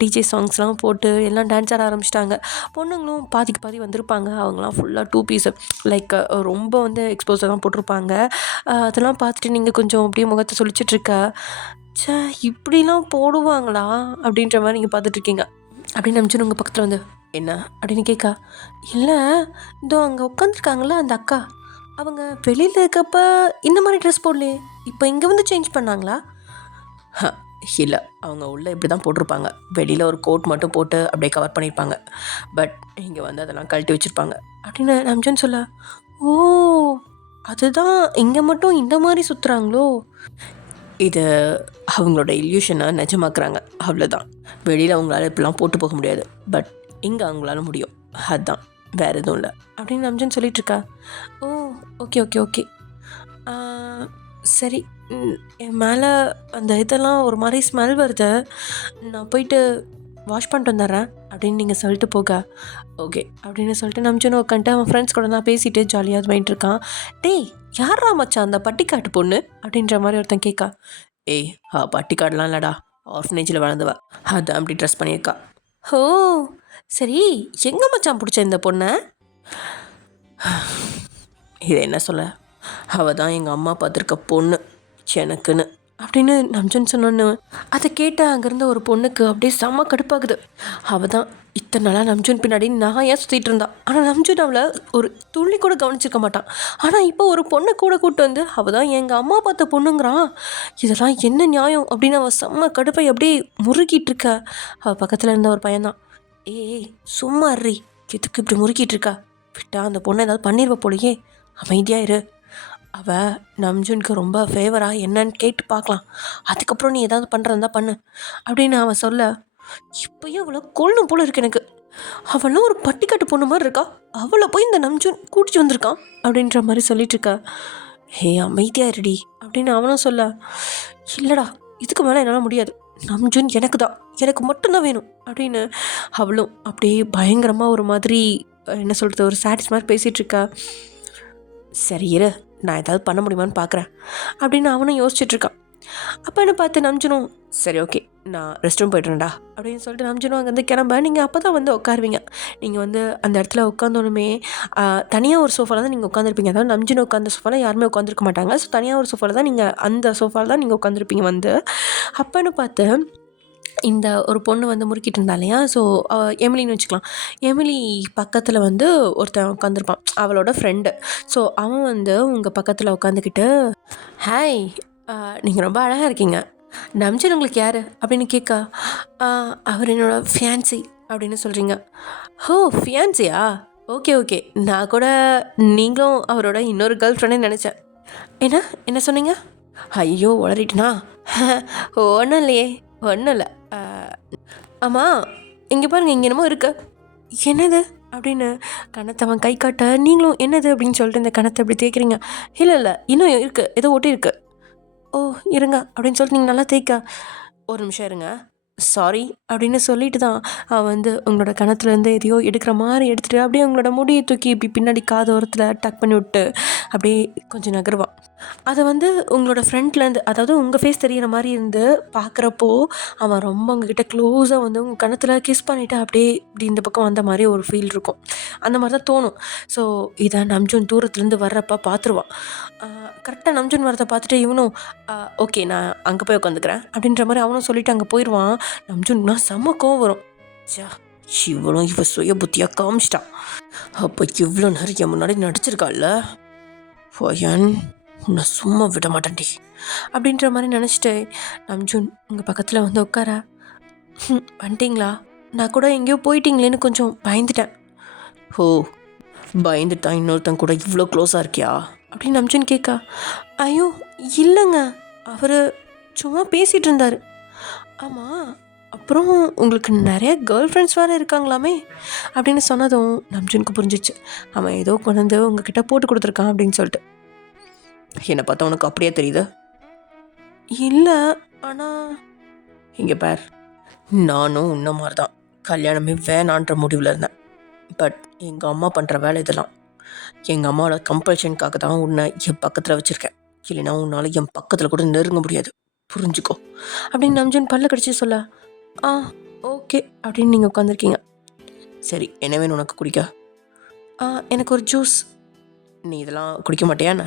டிஜே சாங்ஸ்லாம் போட்டு எல்லாம் டான்ஸ் ஆட ஆரம்பிச்சிட்டாங்க. பொண்ணுங்களும் பாதிக்கு பாதி வந்திருப்பாங்க. அவங்களாம் ஃபுல்லாக 2 பீஸ் லைக் ரொம்ப வந்து எக்ஸ்போஸாக தான் போட்டிருப்பாங்க. அதெல்லாம் பார்த்துட்டு நீங்கள் கொஞ்சம் அப்படியே முகத்தை சொல்லிச்சிட்ருக்க சே இப்படிலாம் போடுவாங்களா அப்படின்ற மாதிரி நீங்கள் பார்த்துட்ருக்கீங்க. அப்படின்னு நினச்சிட்டு உங்கள் பக்கத்தில் வந்து என்ன அப்படின்னு கேட்கா. இல்லை, இதோ அங்கே உட்காந்துருக்காங்களா அந்த அக்கா, அவங்க வெளியில் இருக்கப்ப இந்த மாதிரி ட்ரெஸ் போடலையே, இப்போ இங்கே வந்து சேஞ்ச் பண்ணாங்களா? இல்லை, அவங்க உள்ளே இப்படி தான் போட்டிருப்பாங்க, வெளியில் ஒரு கோட் மட்டும் போட்டு அப்படியே கவர் பண்ணியிருப்பாங்க, பட் இங்கே வந்து அதெல்லாம் கழட்டி வச்சுருப்பாங்க அப்படின்னு நம்ஜன் சொல்ல. ஓ அதுதான் இங்கே மட்டும் இந்த மாதிரி சுற்றுறாங்களோ. இது அவங்களோட இல்யூஷனை நிஜமாக்குறாங்க, அவ்வளோதான். வெளியில் அவங்களால இப்படிலாம் போட்டு போக முடியாது, பட் இங்கே அவங்களால முடியும், அதுதான், வேறு எதுவும் இல்லை அப்படின்னு நம்ஜன் சொல்லிகிட்ருக்கா. ஓ ஓகே ஓகே ஓகே சரி, என் மேலே அந்த இதெல்லாம் ஒரு மாதிரி ஸ்மெல் வருது, நான் போயிட்டு வாஷ் பண்ணிட்டு வந்துடுறேன் அப்படின்னு நீங்கள் சொல்லிட்டு போக ஓகே அப்படின்னு சொல்லிட்டு நம்ஜனும் உட்காந்துட்டு அவன் ஃப்ரெண்ட்ஸ் கூட தான் பேசிட்டு ஜாலியாக அது பண்ணிட்டு இருக்கான். டேய் யாரா மச்சான் அந்த பட்டிக்காட்டு பொண்ணு அப்படின்ற மாதிரி ஒருத்தன் கேட்கா. ஏய் பட்டிக்காடுலாம் இல்லைடா, ஆர்ஃபனேஜில் வளர்ந்துவா, அதான் அப்படி ட்ரெஸ் பண்ணியிருக்கா. ஓ சரி, எங்கே மச்சான் பிடிச்ச இந்த பொண்ணை? இதை என்ன சொல்ல, அவள் தான் எங்கள் அம்மா பார்த்துருக்க பொண்ணு எனக்குன்னு அப்படின்னு நம்ஜன் சொன்னோன்னு அதை கேட்ட அங்கேருந்த ஒரு பொண்ணுக்கு அப்படியே செம்ம கடுப்பாகுது. அவள் தான் இத்தனை நாளாக நம்ஜன் பின்னாடி நான் ஏன் சுற்றிட்டு இருந்தான். ஆனால் நம்ஜன் அவளை ஒரு துள்ளி கூட கவனிச்சிருக்க மாட்டான். ஆனால் இப்போ ஒரு பொண்ணை கூட கூப்பிட்டு வந்து அவள் தான் எங்கள் அம்மா பார்த்த பொண்ணுங்கிறான், இதெல்லாம் என்ன நியாயம் அப்படின்னு அவள் செம்ம கடுப்பை அப்படியே முறுக்கிட்டு இருக்க. அவள் பக்கத்தில் இருந்த ஒரு பையன்தான், ஏய் சும்மா அறி, எதுக்கு இப்படி முறுக்கிட்டு இருக்கா, விட்டா அந்த பொண்ணை ஏதாவது பண்ணிடுவ போலையே, அமைதியாக இரு, அவள் நம்ஜுனுக்கு ரொம்ப ஃபேவராக என்னன்னு கேட்டு பார்க்கலாம், அதுக்கப்புறம் நீ ஏதாவது பண்ணுறதா பண்ணு அப்படின்னு அவன் சொல்ல. இப்போயும் அவளை கொல்லணும் போல இருக்கு எனக்கு, அவளும் ஒரு பட்டிக்காட்டு பொண்ணு மாதிரி இருக்கா, அவளை போய் இந்த நம்ஜுன் கூட்டிட்டு வந்திருக்கான் அப்படின்ற மாதிரி சொல்லிட்டு இருக்கா. ஹே அமைதியா இருடி அப்படின்னு அவனும் சொல்ல. இல்லைடா இதுக்கு மேலே என்னால் முடியாது, நம்ஜுன் எனக்கு தான், எனக்கு மட்டும்தான் வேணும் அப்படின்னு அவளும் அப்படியே பயங்கரமாக ஒரு மாதிரி என்ன சொல்கிறது ஒரு சாட்டிஸ் மாதிரி பேசிகிட்ருக்கா. சரி இரு, நான் ஏதாவது பண்ண முடியுமான்னு பார்க்குறேன் அப்படின்னு அவனும் யோசிச்சுட்ருக்கான். அப்போன்னு பார்த்து நம்ஜனும் சரி ஓகே நான் ரெஸ்ட் ரூம் போய்ட்டுறேன்டா அப்படின்னு சொல்லிட்டு நம்ஜனும் அங்கேருந்து கிளம்ப. நீங்கள் அப்போ தான் வந்து உட்காருவீங்க. நீங்கள் வந்து அந்த இடத்துல உட்காந்தோன்னுமே தனியாக ஒரு சோஃபாவில் தான் நீங்கள் உட்காந்துருப்பீங்க. அதாவது நம்ஜன் உட்காந்த சோஃபாவில் யாருமே உட்காந்துருக்க மாட்டாங்க. ஸோ தனியாக ஒரு சோஃபாவில் தான் நீங்கள் அந்த சோஃபாவில் தான் நீங்கள் உட்காந்துருப்பீங்க வந்து. அப்போன்னு பார்த்து இந்த ஒரு பொண்ணு வந்து முறுக்கிட்டு இருந்தா இல்லையா, ஸோ எமிலின்னு வச்சுக்கலாம். எமிலி பக்கத்தில் வந்து ஒருத்தன் உட்காந்துருப்பான், அவளோட ஃப்ரெண்டு. ஸோ அவன் வந்து உங்கள் பக்கத்தில் உட்காந்துக்கிட்டு ஹாய் நீங்கள் ரொம்ப அழகாக இருக்கீங்க, நம்ஜன் உங்களுக்கு யார் அப்படின்னு கேட்கா. அவர் என்னோட ஃபியான்சி அப்படின்னு சொல்கிறீங்க. ஹோ ஃபியான்சியா, ஓகே ஓகே, நான் கூட நீங்களும் அவரோட இன்னொரு கேர்ள் ஃப்ரெண்டுன்னு நினச்சேன். என்ன சொன்னீங்க? ஐயோ உளறிட்டுனா. ஒன்றும் இல்லையே, ஒன்றும் இல்லை. ஆமாம் இங்கே பாருங்கள், இங்கே என்னமோ இருக்கு. என்னது அப்படின்னு கணத்தை அவன் கை காட்ட, நீங்களும் என்னது அப்படின்னு சொல்லிட்டு இந்த கணத்தை எப்படி தேய்க்கிறீங்க. இல்லை இன்னும் இருக்குது, ஏதோ ஒட்டி இருக்கு. ஓ இருங்க அப்படின்னு சொல்லிட்டு நீங்கள் நல்லா தேய்க்க. ஒரு நிமிஷம் இருங்க, சாரி அப்படின்னு சொல்லிட்டு தான் அவன் வந்து உங்களோட கணத்துலேருந்து எதையோ எடுக்கிற மாதிரி எடுத்துகிட்டு அப்படியே உங்களோட முடியை தூக்கி இப்படி பின்னாடி காதோரத்தில் டக் பண்ணி விட்டு அப்படியே கொஞ்சம் நகருவான். அதை வந்து உங்களோட ஃப்ரெண்ட்லேருந்து, அதாவது உங்கள் ஃபேஸ் தெரிகிற மாதிரி இருந்து பார்க்குறப்போ அவன் ரொம்ப உங்ககிட்ட க்ளோஸாக வந்து உங்கள் கணத்தில் கிஸ் பண்ணிவிட்டு அப்படியே இப்படி இந்த பக்கம் வந்த மாதிரி ஒரு ஃபீல் இருக்கும். அந்த மாதிரி தான் தோணும். ஸோ இதை நம்ஜூன் தூரத்துலேருந்து வர்றப்ப பார்த்துருவான். கரெக்டாக நம்ஜூன் வரதை பார்த்துட்டு இவனும் ஓகே நான் அங்கே போய் உட்காந்துக்கிறேன் அப்படின்ற மாதிரி அவனும் சொல்லிவிட்டு அங்கே போயிடுவான். நம்ஜூன்னா செம்ம கோவம் வரும். இவளும் இவ சுய புத்தியாக காமிச்சிட்டான். அப்போ இவ்வளோ நிறைய முன்னாடி நடிச்சிருக்காள்ல, ஃபயன் உன்னை சும்மா விட மாட்டேன்டி அப்படின்ற மாதிரி நினச்சிட்டு நம்ஜூன் உங்கள் பக்கத்தில் வந்து உட்கார. வந்துட்டிங்களா, நான் கூட எங்கேயோ போயிட்டீங்களேன்னு கொஞ்சம் பயந்துட்டேன். ஓ பயந்துட்டு தான் இன்னொருத்தன் கூட இவ்வளோ க்ளோஸாக இருக்கியா அப்படின்னு நம்ஜூன் கேட்கா. ஐயோ இல்லைங்க, அவர் சும்மா பேசிகிட்டு இருந்தார். ஆமாம் அப்புறம் உங்களுக்கு நிறைய கேர்ள் ஃப்ரெண்ட்ஸ் வேறு இருக்காங்களாமே அப்படின்னு சொன்னதும் நம்ஜூனுக்கு புரிஞ்சிச்சு, அவன் ஏதோ கொண்டு வந்து உங்ககிட்ட போட்டு கொடுத்துருக்கான் அப்படின்னு சொல்லிட்டு. என்னை பார்த்தா உனக்கு அப்படியே தெரியுது? இல்லை ஆனால் இங்கே பார், நானும் உன்ன மாதிரி தான் கல்யாணமே வேணான்ற முடிவில் இருந்தேன். பட் எங்கள் அம்மா பண்ணுற வேலை இதெல்லாம். எங்கள் அம்மாவோட கம்பல்ஷனுக்காக தான் உன்னை என் பக்கத்தில் வச்சுருக்கேன். இல்லைன்னா உன்னால் என் பக்கத்தில் கூட நெருங்க முடியாது, புரிஞ்சுக்கோ அப்படின்னு நம்ஜூன் பல்ல கடிச்சு சொல்ல. ஓகே அப்படின்னு நீங்கள் உட்காந்துருக்கீங்க. சரி என்ன வேணும் உனக்கு குடிக்க? எனக்கு ஒரு ஜூஸ். நீ இதெல்லாம் குடிக்க மாட்டியாண்ணே?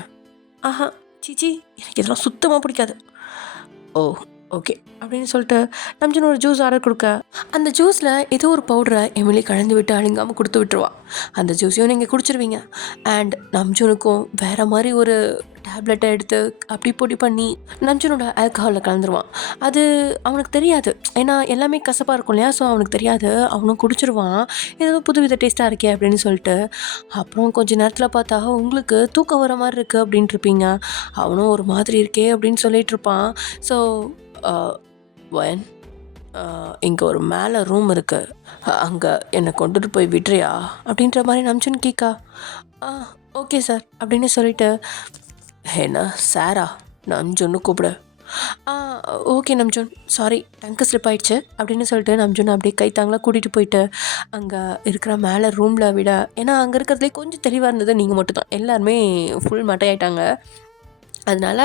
ஆஹா சீச்சி, எனக்கு இதெல்லாம் சுத்தமாக பிடிக்காது. ஓ ஓகே அப்படின்னு சொல்லிட்டு நம்ஜூன் ஒரு ஜூஸ் ஆர்டர் கொடுக்க, அந்த ஜூஸில் ஏதோ ஒரு பவுடரை எமிலி கலந்து விட்டு அழுங்காமல் கொடுத்து விட்டுருவா. அந்த ஜூஸையும் நீங்கள் குடிச்சிருவீங்க. அண்ட் நம்ஜூனுக்கும் வேறு மாதிரி ஒரு டேப்லெட்டை எடுத்து அப்படி பொடி பண்ணி நம்ஜூனோட ஆல்கஹாலில் கலந்துருவான். அது அவனுக்கு தெரியாது, ஏன்னா எல்லாமே கசப்பாக இருக்கும் இல்லையா, ஸோ அவனுக்கு தெரியாது. அவனும் குடிச்சிருவான், ஏதோ புதுவித டேஸ்ட்டாக இருக்கே அப்படின்னு சொல்லிட்டு. அப்புறம் கொஞ்சம் நேரத்தில் பார்த்தா உங்களுக்கு தூக்கம் வர மாதிரி இருக்குது அப்படின்ட்டு இருப்பீங்க. அவனும் ஒரு மாதிரி இருக்கே அப்படின்னு சொல்லிட்டு இருப்பான். ஸோ வயன் இங்கே ஒரு மேலே ரூம் இருக்குது, அங்கே என்னை கொண்டுட்டு போய் விட்றியா அப்படின்ற மாதிரி நம்ஜூன் கேட்கா. ஓகே சார் அப்படின்னு சொல்லிட்டு, என்ன சாரா நம்ஜூன்னு கூப்பிடு. ஓகே நம்ஜூன், சாரி டங்கு ஸ்லிப் ஆயிடுச்சு அப்படின்னு சொல்லிட்டு நம்ஜூன் அப்படியே கைத்தாங்களாக கூட்டிகிட்டு போயிட்டு அங்கே இருக்கிற மேலே ரூமில் விட, ஏன்னா அங்கே இருக்கிறதுலே கொஞ்சம் தெளிவாக இருந்தது நீங்கள் மட்டும்தான், எல்லாருமே ஃபுல் மட்டையாயிட்டாங்க. அதனால்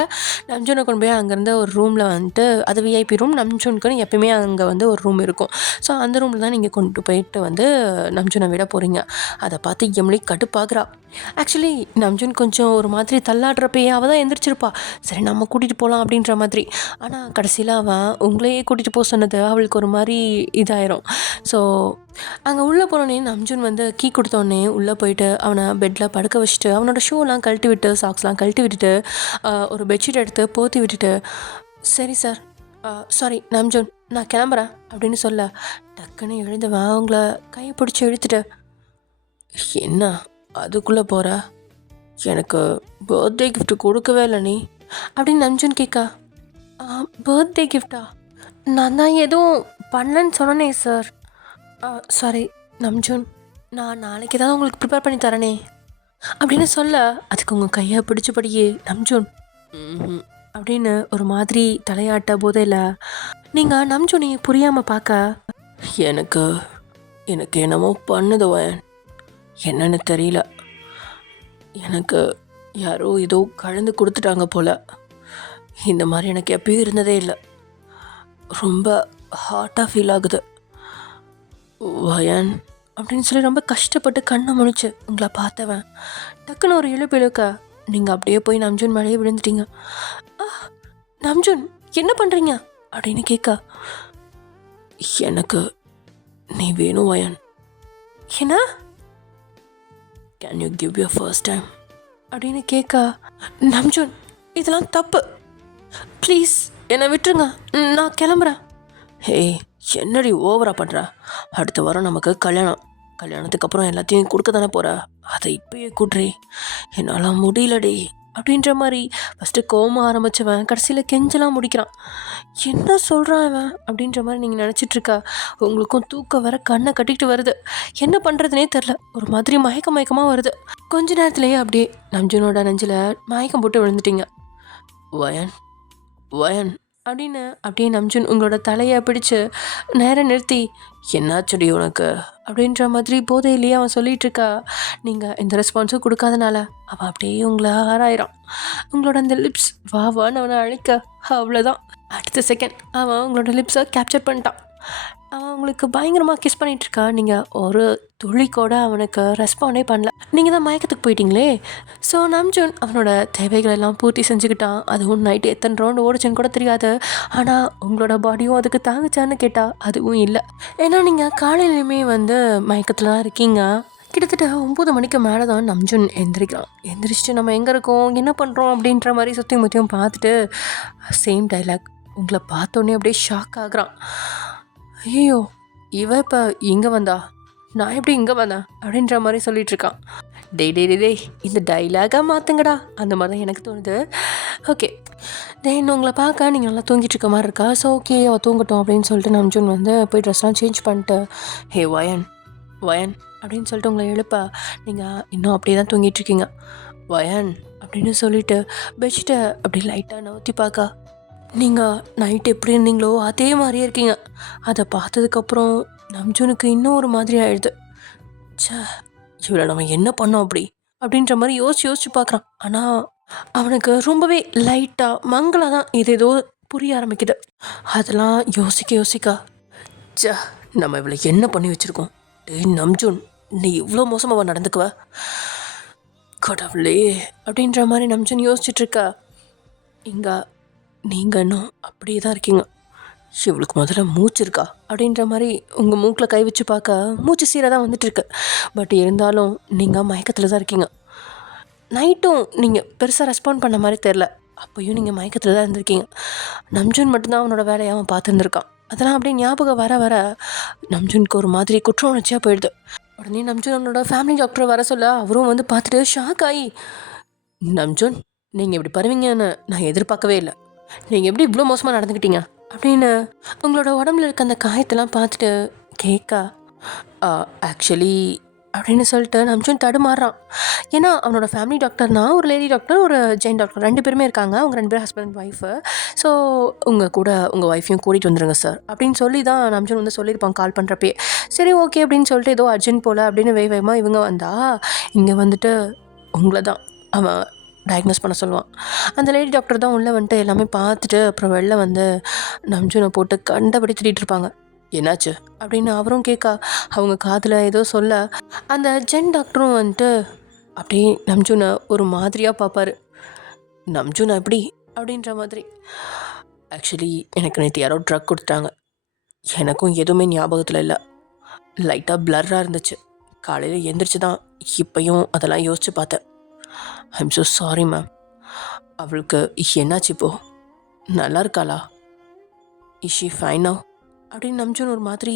நம்ஜூனை கொண்டு போய் அங்கேருந்து ஒரு ரூமில் வந்துட்டு, அது விஐபி ரூம், நம்ஜூனுக்குன்னு எப்பயுமே அங்கே வந்து ஒரு ரூம் இருக்கும். ஸோ அந்த ரூமில் தான் நீங்கள் கொண்டு போயிட்டு வந்து நம்ஜூனை விட போகிறீங்க. அதை பார்த்து எம்லி கடுப்பாகிறா. ஆக்சுவலி நம்ஜூன் கொஞ்சம் ஒரு மாதிரி தள்ளாடுறப்பயே அவள் தான் எந்திரிச்சிருப்பா, சரி நம்ம கூட்டிகிட்டு போகலாம் அப்படின்ற மாதிரி. ஆனால் கடைசியில் அவன் உங்களையே கூட்டிகிட்டு போக சொன்னது அவளுக்கு ஒரு மாதிரி இதாயிரும். ஸோ அங்கே உள்ளே போனோடனே நம்ஜூன் வந்து கீ கொடுத்தோடனே உள்ளே போயிட்டு அவனை பெட்டில் படுக்க வச்சுட்டு அவனோட ஷூலாம் கழட்டி விட்டு சாக்ஸ்லாம் கழட்டி விட்டுட்டு ஒரு பெட்ஷீட் எடுத்து போற்றி விட்டுட்டு, சரி சார் சாரி நம்ஜூன் நான் கிளம்புறேன் அப்படின்னு சொல்ல, டக்குன்னு எழுந்தவன் அவங்கள கையை பிடிச்சி இழுத்துட்டு, என்ன அதுக்குள்ளே போகிற, எனக்கு பர்த்டே கிஃப்ட் கொடுக்கவே இல்லை நீ அப்படின்னு நம்ஜூன் கேட்கா. பர்த்டே கிஃப்டா, நான் தான் எதுவும் பண்ணலன்னு சொன்னனே சார். சாரி நம்ஜூன், நான் நாளைக்கு ஏதாவது உங்களுக்கு ப்ரிப்பேர் பண்ணி தரேனே அப்படின்னு சொல்ல, அதுக்கு உங்கள் கையை பிடிச்சபடியே நம்ஜூன் அப்படின்னு ஒரு மாதிரி தலையாட்ட போதையில் நீங்கள் நம்ஜூனை புரியாமல் பார்க்க, எனக்கு என்னமோ பண்ணுதுவன், என்னன்னு தெரியல, எனக்கு யாரோ ஏதோ கலந்து கொடுத்துட்டாங்க போல், இந்த மாதிரி எனக்கு எப்பயும் இருந்ததே இல்லை. ரொம்ப ஹார்ட்டாக ஃபீல் ஆகுது. வயன் அப்படின்னு சொல்லி ரொம்ப கஷ்டப்பட்டு கண்ணை முழிச்சு உங்களை பார்த்தவன் டக்குன்னு ஒரு இழுக்க நீங்கள் அப்படியே போய் நம்ஜூன் மேலேயே விழுந்துட்டீங்க. நம்ஜூன் என்ன பண்ணுறீங்க அப்படின்னு கேட்க, எனக்கு நீ வேணும் வயன். என்ன? Can you give your first time அப்படின்னு கேட்க, நம்ஜூன் இதெல்லாம் தப்பு, ப்ளீஸ் என்னை விட்டுருங்க, நான் கிளம்புறேன். ஹே என்னடி ஓவரா பண்ணுற? அடுத்த வாரம் நமக்கு கல்யாணத்துக்கு அப்புறம் எல்லாத்தையும் கொடுக்க தானே போகிற, அதை இப்பயே கூட்றி, என்னால் முடியலடி அப்படின்ற மாதிரி ஃபஸ்ட்டு கோவமாக ஆரம்பித்தவன் கடைசியில் கெஞ்சலாம் முடிக்கிறான். என்ன சொல்கிறான் அவன் அப்படின்ற மாதிரி நீங்கள் நினச்சிட்ருக்கா. உங்களுக்கும் தூக்கம் வர கண்ணை கட்டிக்கிட்டு வருது. என்ன பண்ணுறதுனே தெரில. ஒரு மாதிரி மயக்கமாக வருது. கொஞ்ச நேரத்துலேயே அப்படியே நம்ஜூனோட நெஞ்சில் மயக்கம் போட்டு விழுந்துட்டீங்க. வயன் வயன் அப்படின்னு அப்படியே நம்ஜூன் உங்களோட தலையை பிடிச்சு நேரம் நிறுத்தி, என்னாச்சடி உனக்கு அப்படின்ற மாதிரி போதையிலேயே அவன் சொல்லிட்டு இருக்கா. நீங்கள் எந்த ரெஸ்பான்ஸும் கொடுக்காதனால அவன் அப்படியே உங்களை ஆராயிறான். உங்களோட அந்த லிப்ஸ் வான்னு அவனை அழைக்க, அவ்வளோதான் அடுத்த செகண்ட் அவன் உங்களோட லிப்ஸை கேப்சர் பண்ணிட்டான். அவன் உங்களுக்கு பயங்கரமாக கிஸ் பண்ணிகிட்ருக்கா. நீங்கள் ஒரு துளி கூட அவனுக்கு ரெஸ்பாண்டே பண்ணல. நீங்கள் தான் மயக்கத்துக்கு போயிட்டீங்களே. ஸோ நம்ஜூன் அவனோட தேவைகள் எல்லாம் பூர்த்தி செஞ்சுக்கிட்டான். அதுவும் நைட்டு எத்தனை ரவுண்டு ஓடிச்சுன்னு கூட தெரியாது. ஆனால் உங்களோட பாடியும் அதுக்கு தாங்குச்சான்னு கேட்டால் அதுவும் இல்லை. ஏன்னா நீங்கள் காலையிலையுமே மயக்கத்தில் தான் இருக்கீங்க. கிட்டத்தட்ட 9 மணிக்கு மேலே தான் நம்ஜூன் எந்திரிச்சிட்டு நம்ம எங்கே இருக்கோம், என்ன பண்ணுறோம் அப்படின்ற மாதிரி சுற்றி முற்றியும் பார்த்துட்டு சேம் டைலாக் உங்களை பார்த்தோன்னே அப்படியே ஷாக் ஆகுறான். ஐயோ இவ இப்போ இங்கே வந்தா, நான் எப்படி இங்கே வந்தேன் அப்படின்ற மாதிரி சொல்லிகிட்ருக்கான். டேய் இந்த டைலாகாக மாற்றுங்கடா, அந்த மாதிரி தான் எனக்கு தோணுது. ஓகே தென் உங்களை பார்க்க நீங்கள் நல்லா தூங்கிட்டு இருக்க மாதிரி இருக்கா. ஸோ ஓகே அவள் தூங்கட்டும் அப்படின்னு சொல்லிட்டு நம்ஜூன் போய் ட்ரெஸ்லாம் சேஞ்ச் பண்ணிட்டு, ஹே வயன் அப்படின்னு சொல்லிட்டு உங்களை எழுப்ப நீங்கள் இன்னும் அப்படியே தான் தூங்கிட்டுருக்கீங்க. வயன் அப்படின்னு சொல்லிவிட்டு பெட்ஷீட்டை அப்படி லைட்டாக நவுத்தி பார்க்க, நீங்கள் நைட்டு எப்படி இருந்தீங்களோ அதே மாதிரியே இருக்கீங்க. அதை பார்த்ததுக்கப்புறம் நம்ஜூனுக்கு இன்னும் ஒரு மாதிரி ஆயிடுது. இவ்வளோ நம்ம என்ன பண்ணோம் அப்படின்ற மாதிரி யோசிச்சு பார்க்குறான். ஆனால் அவனுக்கு ரொம்பவே லைட்டாக மங்களாக தான் ஏதோ புரிய ஆரம்பிக்குது. அதெல்லாம் யோசிக்க நம்ம இவ்வளோ என்ன பண்ணி வச்சுருக்கோம். டேய் நம்ஜூன், நீ இவ்வளோ மோசமாக நடந்துக்குவ கடவுளே அப்படின்ற மாதிரி நம்ஜூன் யோசிச்சுட்ருக்கா. இங்கே நீங்கள் இன்னும் அப்படியே தான் இருக்கீங்க. இவளுக்கு முதல்ல மூச்சு இருக்கா அப்படின்ற மாதிரி உங்கள் மூக்கில் கை வச்சு பார்க்க மூச்சு சீராக தான் வந்துட்டுருக்கு. பட் இருந்தாலும் நீங்கள் மயக்கத்தில் தான் இருக்கீங்க. நைட்டும் நீங்கள் பெருசாக ரெஸ்பாண்ட் பண்ண மாதிரி தெரில. அப்போயும் நீங்கள் மயக்கத்தில் தான் இருந்திருக்கீங்க. நம்ஜூன் மட்டும்தான் அவனோட வேலையை அவன் பார்த்துருந்துருக்கான். அதெல்லாம் அப்படியே ஞாபகம் வர நம்ஜூனுக்கு ஒரு மாதிரி குற்ற உணர்ச்சியாக போயிடுது. உடனே நம்ஜூன் அவனோட ஃபேமிலி டாக்டர் வர சொல்ல அவரும் பார்த்துட்டு ஷாக் ஆகி, நம்ஜூன் நீங்கள் இப்படி பருவீங்கன்னு நான் எதிர்பார்க்கவே இல்லை. நீங்கள் எப்படி இவ்வளோ மோசமாக நடந்துக்கிட்டீங்க அப்படின்னு உங்களோட உடம்புல இருக்க அந்த காயத்தெல்லாம் பார்த்துட்டு கேட்க, ஆக்சுவலி அப்படின்னு சொல்லிட்டு நம்ஜூன் தடுமாறுறான். ஏன்னா அவனோட ஃபேமிலி டாக்டர்னா ஒரு லேடி டாக்டர், ஒரு ஜெயின் டாக்டர் 2 பேருமே இருக்காங்க. அவங்க 2 பேரும் ஹஸ்பண்ட் ஒய்ஃபு. ஸோ உங்கள் கூட உங்கள் ஒய்ஃபையும் கூட்டிகிட்டு வந்துடுங்க சார் அப்படின்னு சொல்லி தான் நம்ஜூன் சொல்லியிருப்பாங்க கால் பண்ணுறப்பே. சரி ஓகே அப்படின்னு சொல்லிட்டு ஏதோ அர்ஜென்ட் போல் அப்படின்னு வேகமாக இவங்க வந்தா இங்கே உங்களை தான் அவன் டயக்னோஸ் பண்ண சொல்லுவான். அந்த லேடி டாக்டர் தான் உள்ளே எல்லாமே பார்த்துட்டு அப்புறம் வெளில நம்ஜூனை போட்டு கண்டபடி திட்டிகிட்டு இருப்பாங்க. என்னாச்சு அப்படின்னு அவரும் கேட்க, அவங்க காதில் ஏதோ சொல்ல அந்த ஜென் டாக்டரும் அப்படியே நம்ஜூனை ஒரு மாதிரியாக பார்ப்பார். நம்ஜூனா எப்படி அப்படின்ற மாதிரி. ஆக்சுவலி எனக்கு நேற்று யாரோ ட்ரக் கொடுத்துட்டாங்க. எனக்கும் எதுவுமே ஞாபகத்தில் இல்லை. லைட்டாக பிளர்ராக இருந்துச்சு. காலையில் எந்திரிச்சு தான் இப்போயும் அதெல்லாம் யோசித்து பார்த்தேன். I'm so sorry ma'am. அவளுக்கு என்னாச்சு இப்போது, நல்லா இருக்காளா? இஸ் ஷி ஃபைன் நவ் அப்படின்னு நம்ஜூன் ஒரு மாதிரி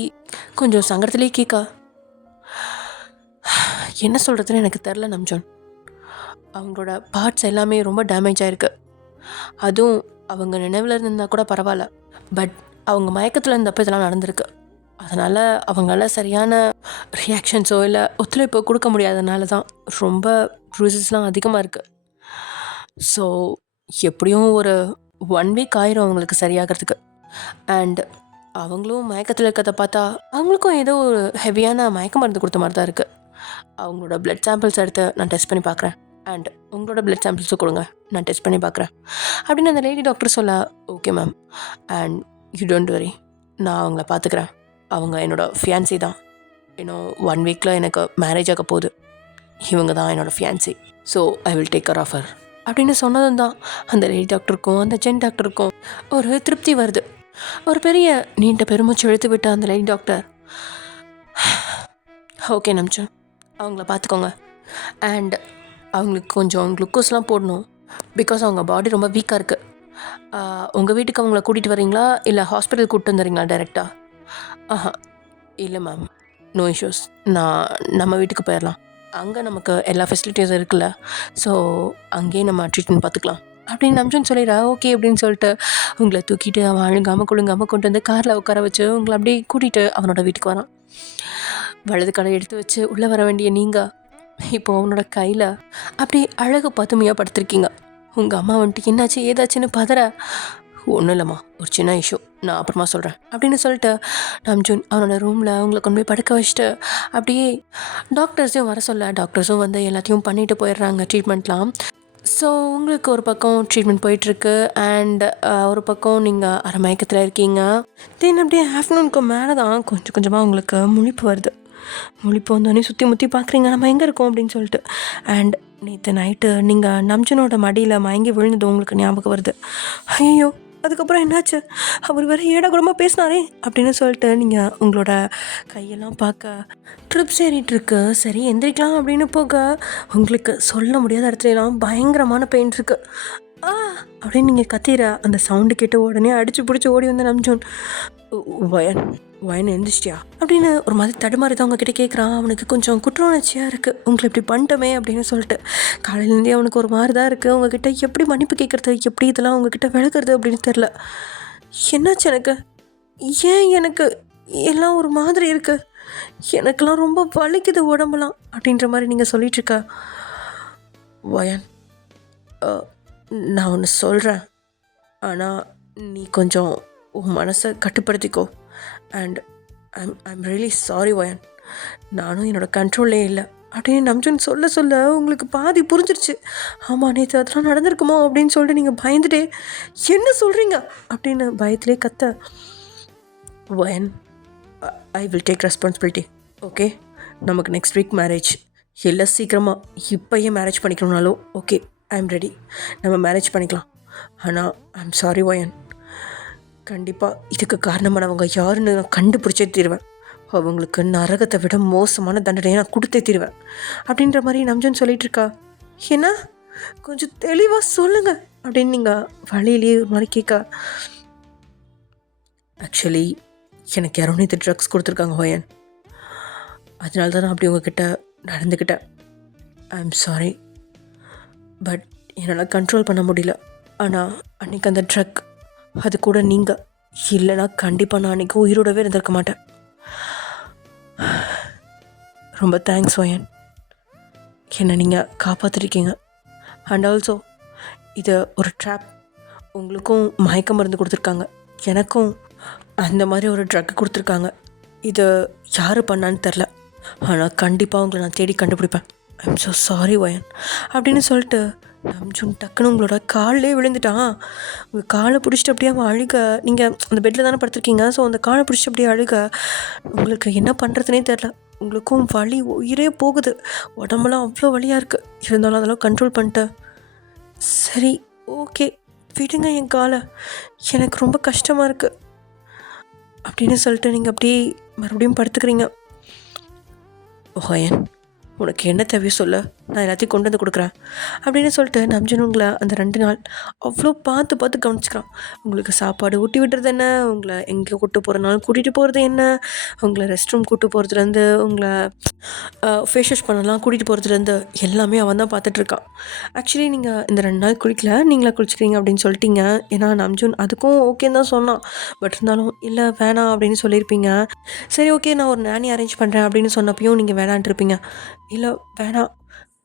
கொஞ்சம் சங்கடத்துலேயே கேட்கா. என்ன சொல்கிறதுன்னு எனக்கு தெரில நம்ஜூன். அவங்களோட பார்ட்ஸ் எல்லாமே ரொம்ப டேமேஜ் ஆகிருக்கு. அதுவும் அவங்க நினைவில் இருந்தால் கூட பரவாயில்ல. பட் அவங்க மயக்கத்தில் இருந்தப்போ இதெல்லாம் நடந்திருக்கு. அதனால் அவங்களால சரியான ரியாக்ஷன்ஸோ இல்லை ஒத்துழைப்போ கொடுக்க முடியாதனால தான் ரொம்ப ப்ரூசஸ்லாம் அதிகமாக இருக்குது. ஸோ எப்படியும் ஒரு 1 வீக் ஆயிரும் அவங்களுக்கு சரியாகிறதுக்கு. அண்ட் அவங்களும் மயக்கத்தில் இருக்கிறத பார்த்தா அவங்களுக்கும் ஏதோ ஒரு ஹெவியான மயக்க மருந்து கொடுத்த மாதிரி தான் இருக்குது. அவங்களோட பிளட் சாம்பிள்ஸ் எடுத்து நான் டெஸ்ட் பண்ணி பார்க்குறேன். அண்ட் உங்களோட பிளட் சாம்பிள்ஸும் கொடுங்க, நான் டெஸ்ட் பண்ணி பார்க்குறேன் அப்படின்னு அந்த லேடி டாக்டர் சொல்ல, okay ma'am, and you don't worry, நான் அவங்கள பார்த்துக்கிறேன். அவங்க என்னோடய ஃபியான்சி தான். இன்னும் 1 வீக்கில் எனக்கு மேரேஜ் ஆக போகுது. இவங்க தான் என்னோடய fiancee. So I will take care of her அப்படின்னு சொன்னதும் தான் அந்த லேடி டாக்டருக்கும் அந்த ஜென் டாக்டருக்கும் ஒரு திருப்தி வருது. ஒரு பெரிய நீண்ட பெருமூச்சு இழுத்து விட்ட அந்த லேடி டாக்டர், ஓகே நம்சன், அவங்கள பார்த்துக்கோங்க. அண்ட் அவங்களுக்கு கொஞ்சம் குளுக்கோஸ்லாம் போடணும். பிகாஸ் அவங்க பாடி ரொம்ப வீக்காக இருக்குது. உங்கள் வீட்டுக்கு அவங்கள கூட்டிகிட்டு வரீங்களா இல்லை ஹாஸ்பிட்டல் கூப்பிட்டு வந்துடுறீங்களா டைரெக்டாக? ஆஹா இல்லை மேம், நோ இஷ்யூஸ். நம்ம வீட்டுக்கு போயிடலாம். அங்கே நமக்கு எல்லா ஃபெசிலிட்டிஸும் இருக்குல்ல, ஸோ அங்கேயே நம்ம ட்ரீட்மெண்ட் பார்த்துக்கலாம் அப்படின்னு நம்சன் சொல்லிடுறா. ஓகே அப்படின்னு சொல்லிட்டு உங்களை தூக்கிட்டு அவன் அழுங்காமல் குழுங்காமல் கொண்டு வந்து காரில் உட்கார வச்சு உங்களை அப்படியே கூட்டிகிட்டு அவனோட வீட்டுக்கு வரான். வலது கடை எடுத்து வச்சு உள்ளே வர வேண்டிய நீங்கள் இப்போது அவனோட கையில் அப்படியே அழகு பதுமையாக படுத்திருக்கீங்க. உங்கள் அம்மா வந்துட்டு என்னாச்சு ஏதாச்சுன்னு பதற, ஒன்றும் இல்லைம்மா, ஒரு சின்ன இஷ்யூ, நான் அப்புறமா சொல்கிறேன் அப்படின்னு சொல்லிட்டு நம்ஜூன் அவனோட ரூமில் அவங்கள கொண்டு போய் படுக்க வச்சுட்டு அப்படியே டாக்டர்ஸையும் வர சொல்ல, டாக்டர்ஸும் வந்து எல்லாத்தையும் பண்ணிட்டு போயிடுறாங்க ட்ரீட்மெண்ட்லாம். ஸோ உங்களுக்கு ஒரு பக்கம் ட்ரீட்மெண்ட் போயிட்டுருக்கு அண்ட் ஒரு பக்கம் நீங்கள் அரை மயக்கத்தில் இருக்கீங்க. தென் அப்படியே ஆஃப்டர்நூனுக்கு மேலே தான் கொஞ்சம் கொஞ்சமாக உங்களுக்கு முழிப்பு வருது. முழிப்பு வந்தோடனே சுற்றி முற்றி பார்க்குறீங்க, நம்ம எங்கே இருக்கோம் அப்படின்னு சொல்லிட்டு. அண்ட் நேற்று நைட்டு நீங்கள் நம்ஜனோட மடியில் மயங்கி விழுந்தது உங்களுக்கு ஞாபகம் வருது. ஐயோ, அதுக்கப்புறம் என்னாச்சு, அவர் வேறு ஏடாகுடமாக பேசினாரே அப்படின்னு சொல்லிட்டு நீங்கள் உங்களோட கையெல்லாம் பார்க்க ட்ரிப்ஸ் ஏறிட்டுருக்கு. சரி எந்திரிக்கலாம் அப்படின்னு போக உங்களுக்கு சொல்ல முடியாத இடத்துலலாம் பயங்கரமான பெயின் இருக்குது. அப்படின்னு நீங்கள் கத்திர அந்த சவுண்டு கேட்டு உடனே அடித்து பிடிச்சி ஓடி வந்த நம்ஜோன், வயன் எழுந்திரிச்சிட்டியா அப்படின்னு ஒரு மாதிரி தடுமாறி தான் அவங்கக்கிட்ட கேட்குறான். அவனுக்கு கொஞ்சம் குற்ற உணர்ச்சியாக இருக்குது, உங்களை இப்படி பண்ணிட்டோமே அப்படின்னு சொல்லிட்டு. காலையிலேருந்தே அவனுக்கு ஒரு மாதிரி தான் இருக்குது. உங்ககிட்ட எப்படி மன்னிப்பு கேட்குறது, எப்படி இதெல்லாம் உங்ககிட்ட விளக்குறது அப்படின்னு தெரில. என்னாச்சு எனக்கு, ஏன் எனக்கு எல்லாம் ஒரு மாதிரி இருக்குது, எனக்கெல்லாம் ரொம்ப வலிக்குது உடம்புலாம் அப்படின்ற மாதிரி நீங்கள் சொல்லிகிட்ருக்க. வயன், நான் ஒன்று சொல்கிறேன், ஆனால் நீ கொஞ்சம் உன் மனசை கட்டுப்படுத்திக்கோ. அண்ட் ஐம் ரியலி சாரி வயன், நானும் என்னோடய கண்ட்ரோல்லே இல்லை அப்படின்னு நம்ஜன் சொல்ல சொல்ல உங்களுக்கு பாதி புரிஞ்சிருச்சு. ஆமாம், நேற்று அதெல்லாம் நடந்திருக்குமோ அப்படின்னு சொல்லிட்டு நீங்கள் பயந்துட்டே என்ன சொல்கிறீங்க அப்படின்னு பயத்திலே கத்த. வயன், I will take responsibility. Okay, நமக்கு நெக்ஸ்ட் வீக் மேரேஜ், இல்லை சீக்கிரமாக இப்போயே மேரேஜ் பண்ணிக்கணும்னாலும் ஓகே, ஐ எம் ரெடி, நம்ம மேரேஜ் பண்ணிக்கலாம். ஆனால் ஐம் சாரி வயன், கண்டிப்பாக இதுக்கு காரணமானவங்க யாருன்னு நான் கண்டுபிடிச்சே தீருவேன். அவங்களுக்கு நரகத்தை விட மோசமான தண்டனையை நான் கொடுத்தே தீருவேன் அப்படின்ற மாதிரி நம்ஜன் சொல்லிகிட்டு இருக்கா. ஏன்னா கொஞ்சம் தெளிவாக சொல்லுங்கள் அப்படின்னு நீங்கள் வழியிலேயே ஒரு மாதிரி கேட்க. ஆக்சுவலி எனக்கு யாரும் இது ட்ரக்ஸ் கொடுத்துருக்காங்க வயன், அதனால தான் நான் அப்படி உங்ககிட்ட நடந்துக்கிட்டேன். ஐ எம் சாரி, பட் என்னால் கண்ட்ரோல் பண்ண முடியல. ஆனால் அன்றைக்கி அந்த ட்ரக், அது கூட நீங்கள் இல்லைனா கண்டிப்பாக நான் அன்றைக்கி உயிரோடவே இருந்திருக்க மாட்டேன். ரொம்ப தேங்க்ஸ் வயன், என்னை நீங்கள் காப்பாற்றிருக்கீங்க. அண்ட் ஆல்சோ இது ஒரு ட்ராப், உங்களுக்கும் மயக்க மருந்து கொடுத்துருக்காங்க, எனக்கும் அந்த மாதிரி ஒரு ட்ரக் கொடுத்துருக்காங்க. இது யார் பண்ணான்னு தெரில, ஆனால் கண்டிப்பாக உங்களை நான் தேடி கண்டுபிடிப்பேன். ஐ எம் ஸோ சாரி வயன் அப்படின்னு சொல்லிட்டு நம்ஜூன் டக்குன்னு உங்களோட காலிலே விழுந்துட்டான். உங்கள் காலை பிடிச்சிட்டு அப்படியே அவன் அழுக, நீங்கள் அந்த பெட்டில் தானே படுத்துருக்கீங்க, ஸோ அந்த காலை பிடிச்சிட்டு அப்படியே அழுக. உங்களுக்கு என்ன பண்ணுறதுனே தெரில, உங்களுக்கும் வலி உயிரே போகுது, உடம்புலாம் அவ்வளோ வலியாக இருக்குது. இருந்தாலும் அதெல்லாம் கண்ட்ரோல் பண்ணிட்டேன். சரி ஓகே, விடுங்க என் காலை, எனக்கு ரொம்ப கஷ்டமாக இருக்குது அப்படின்னு சொல்லிட்டு நீங்கள் அப்படியே மறுபடியும் படுத்துக்கிறீங்க. ஓயன், உனக்கு என்ன தேவையோ சொல்ல, நான் எல்லாத்தையும் கொண்டு வந்து கொடுக்குறேன் அப்படின்னு சொல்லிட்டு நம்ஜன் உங்களை அந்த 2 நாள் அவ்வளோ பார்த்து பார்த்து கவனிச்சுக்கிறான். உங்களுக்கு சாப்பாடு ஊட்டி விடுறது என்ன, உங்களை எங்கே கூப்பிட்டு போகிறனாலும் கூட்டிகிட்டு போகிறது என்ன, உங்களை ரெஸ்ட் ரூம் கூப்பிட்டு போகிறதுலேருந்து உங்களை ஃபேஸ் வாஷ் பண்ணலாம் கூட்டிகிட்டு போகிறதுலேருந்து எல்லாமே அவன் தான் பார்த்துட்ருக்கான். ஆக்சுவலி நீங்கள் இந்த 2 நாள் குளிக்கல, நீங்களா குளிச்சுக்கிறீங்க அப்படின்னு சொல்லிட்டீங்க. ஏன்னா நம்ஜூன் அதுக்கும் ஓகேன்னு தான் சொன்னான். பட் இருந்தாலும் இல்லை வேணாம் அப்படின்னு சொல்லியிருப்பீங்க. சரி ஓகே, நான் ஒரு நானி அரேஞ்ச் பண்ணுறேன் அப்படின்னு சொன்னப்பையும் நீங்கள் வேணான்ட்டு இருப்பீங்க. இல்லை வேணாம்,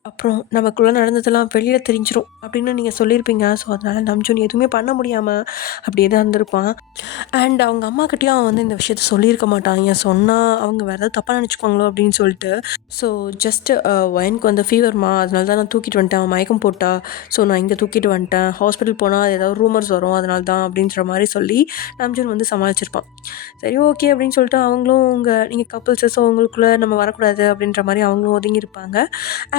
அப்புறம் நமக்குள்ள நடந்ததெல்லாம் வெளியில தெரிஞ்சிரும் அப்படின்னு நீங்க சொல்லியிருப்பீங்க. ஸோ, அதனால நம்ஜூன் எதுவுமே பண்ண முடியாம அப்படியே தான் இருந்திருப்பான். அண்ட் அவங்க அம்மாகிட்டயும் அவன் வந்து இந்த விஷயத்த சொல்லியிருக்க மாட்டான். ஏன் சொன்னா அவங்க வேற ஏதாவது தப்பா நினச்சுக்குவாங்களோ அப்படின்னு சொல்லிட்டு. ஸோ, ஜஸ்ட் ஒயனுக்கு வந்து ஃபீவர்மா, அதனால தான் நான் தூக்கிட்டு வந்துட்டேன். அவன் மயக்கம் போட்டா. ஸோ, நான் இங்கே தூக்கிட்டு வந்துட்டேன். ஹாஸ்பிட்டல் போனால் ஏதாவது ரூமர்ஸ் வரும். அதனால தான் அப்படின்ற மாதிரி சொல்லி நம்ஜூன் வந்து சமாளிச்சிருப்பான். சரி ஓகே அப்படின்னு சொல்லிட்டு அவங்களும் நீங்கள் கப்புள்ஸு, ஸோ உங்களுக்குள்ளே நம்ம வரக்கூடாது அப்படின்ற மாதிரி அவங்களும் ஒதுங்கியிருப்பாங்க.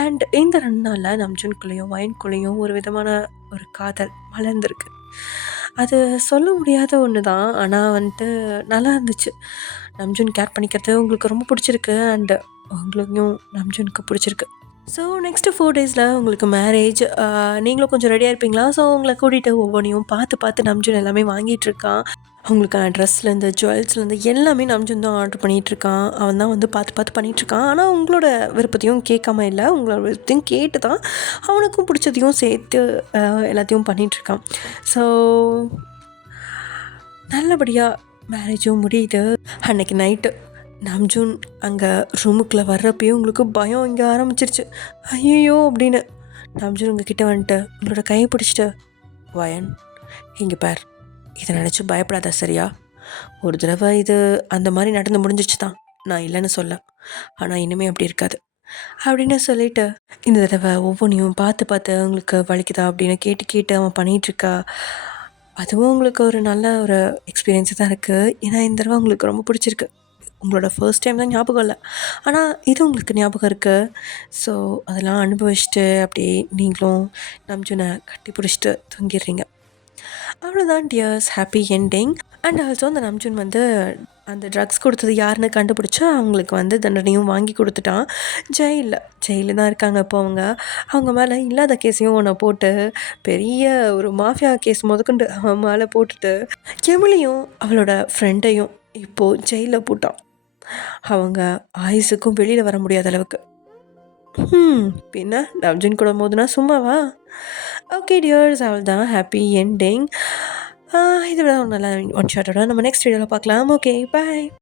அண்ட் இந்த 2 நாளில் நம்ஜூனுக்குள்ளேயும் ஒயனுக்குள்ளேயும் ஒரு விதமான ஒரு காதல் மலர்ந்திருக்கு. அது சொல்ல முடியாத ஒன்று தான். ஆனால் வந்துட்டு நல்லா இருந்துச்சு. நம்ஜூன் கேர் பண்ணிக்கிறது உங்களுக்கு ரொம்ப பிடிச்சிருக்கு. அண்டு உங்களுக்கும் நம்ஜூனுக்கு பிடிச்சிருக்கு. ஸோ நெக்ஸ்ட்டு 4 டேஸில் உங்களுக்கு மேரேஜ். நீங்களும் கொஞ்சம் ரெடியாக இருப்பீங்களா? ஸோ உங்களை கூட்டிகிட்டு ஒவ்வொன்றையும் பார்த்து பார்த்து நம்ஜூன் எல்லாமே வாங்கிட்டுருக்கான். அவங்களுக்கான ட்ரெஸ்லேருந்து, ஜுவல்ஸ்லேருந்து எல்லாமே நம்ஜூன் தான் ஆர்டர் பண்ணிகிட்ருக்கான். அவன் தான் வந்து பார்த்து பார்த்து பண்ணிகிட்ருக்கான். ஆனால் உங்களோட விருப்பத்தையும் கேட்காம இல்லை, உங்களோட விருப்பத்தையும் கேட்டு தான் அவனுக்கும் பிடிச்சதையும் சேர்த்து எல்லாத்தையும் பண்ணிகிட்ருக்கான். ஸோ நல்லபடியாக மேரேஜும் முடியுது. அன்றைக்கி நைட்டு நம்ஜூன் அங்கே ரூமுக்குள்ளே வர்றப்பயும் உங்களுக்கு பயம் இங்கே ஆரம்பிச்சிருச்சு. ஐயையோ அப்படின்னு நம்ஜூன் உங்ககிட்ட வந்துட்டு உங்களோட கையை பிடிச்சிட்டு, வயன் இங்கே பார், இதை நினச்சி பயப்படாத சரியா? ஒரு தடவை இது அந்த மாதிரி நடந்து முடிஞ்சிச்சு தான், நான் இல்லைன்னு சொல்ல. ஆனால் இனிமேல் அப்படி இருக்காது அப்படின்னு சொல்லிட்டு இந்த தடவை ஒவ்வொன்றையும் பார்த்து பார்த்து அவங்களுக்கு வலிக்குதா அப்படின்னு கேட்டு கேட்டு அவன் பண்ணிகிட்ருக்கா. அதுவும் உங்களுக்கு ஒரு நல்ல ஒரு எக்ஸ்பீரியன்ஸாக தான் இருக்குது. ஏன்னா இந்த தடவை உங்களுக்கு ரொம்ப பிடிச்சிருக்கு. உங்களோட ஃபர்ஸ்ட் டைம் தான் ஞாபகம் இல்லை, ஆனால் இது உங்களுக்கு ஞாபகம் இருக்குது. ஸோ அதெல்லாம் அனுபவிச்சுட்டு அப்படியே நீங்களும் நம்ஜூனை கட்டி பிடிச்சிட்டு தூங்கிடுறீங்க. அவ்வளோதான் dears, happy ending. And also அந்த நம்ஜூன் வந்து அந்த ட்ரக்ஸ் கொடுத்தது யாருன்னு கண்டுபிடிச்சா அவங்களுக்கு வந்து தண்டனையும் வாங்கி கொடுத்துட்டான். ஜெயிலில் தான் இருக்காங்க இப்போ அவங்க மேலே இல்லாத கேஸையும் ஒன்று போட்டு பெரிய ஒரு மாஃபியா கேஸ் முதற்கொண்டு அவன் மேலே போட்டுட்டு எமிலியும் அவளோட ஃப்ரெண்டையும் இப்போது ஜெயிலில் போட்டான். அவங்க ஆயுசுக்கும் வெளியில் வர முடியாத அளவுக்கு. பின்ன நம்ஜூன் கூட மோதுனா சும்மாவா? ஓகே டியர்ஸ், அவள் தான் ஹாப்பி என்டிங். இதை விட நல்லா ஒன் ஷாட்டோட நம்ம நெக்ஸ்ட் வீடியோவில் பார்க்கலாம். ஓகே, பாய்.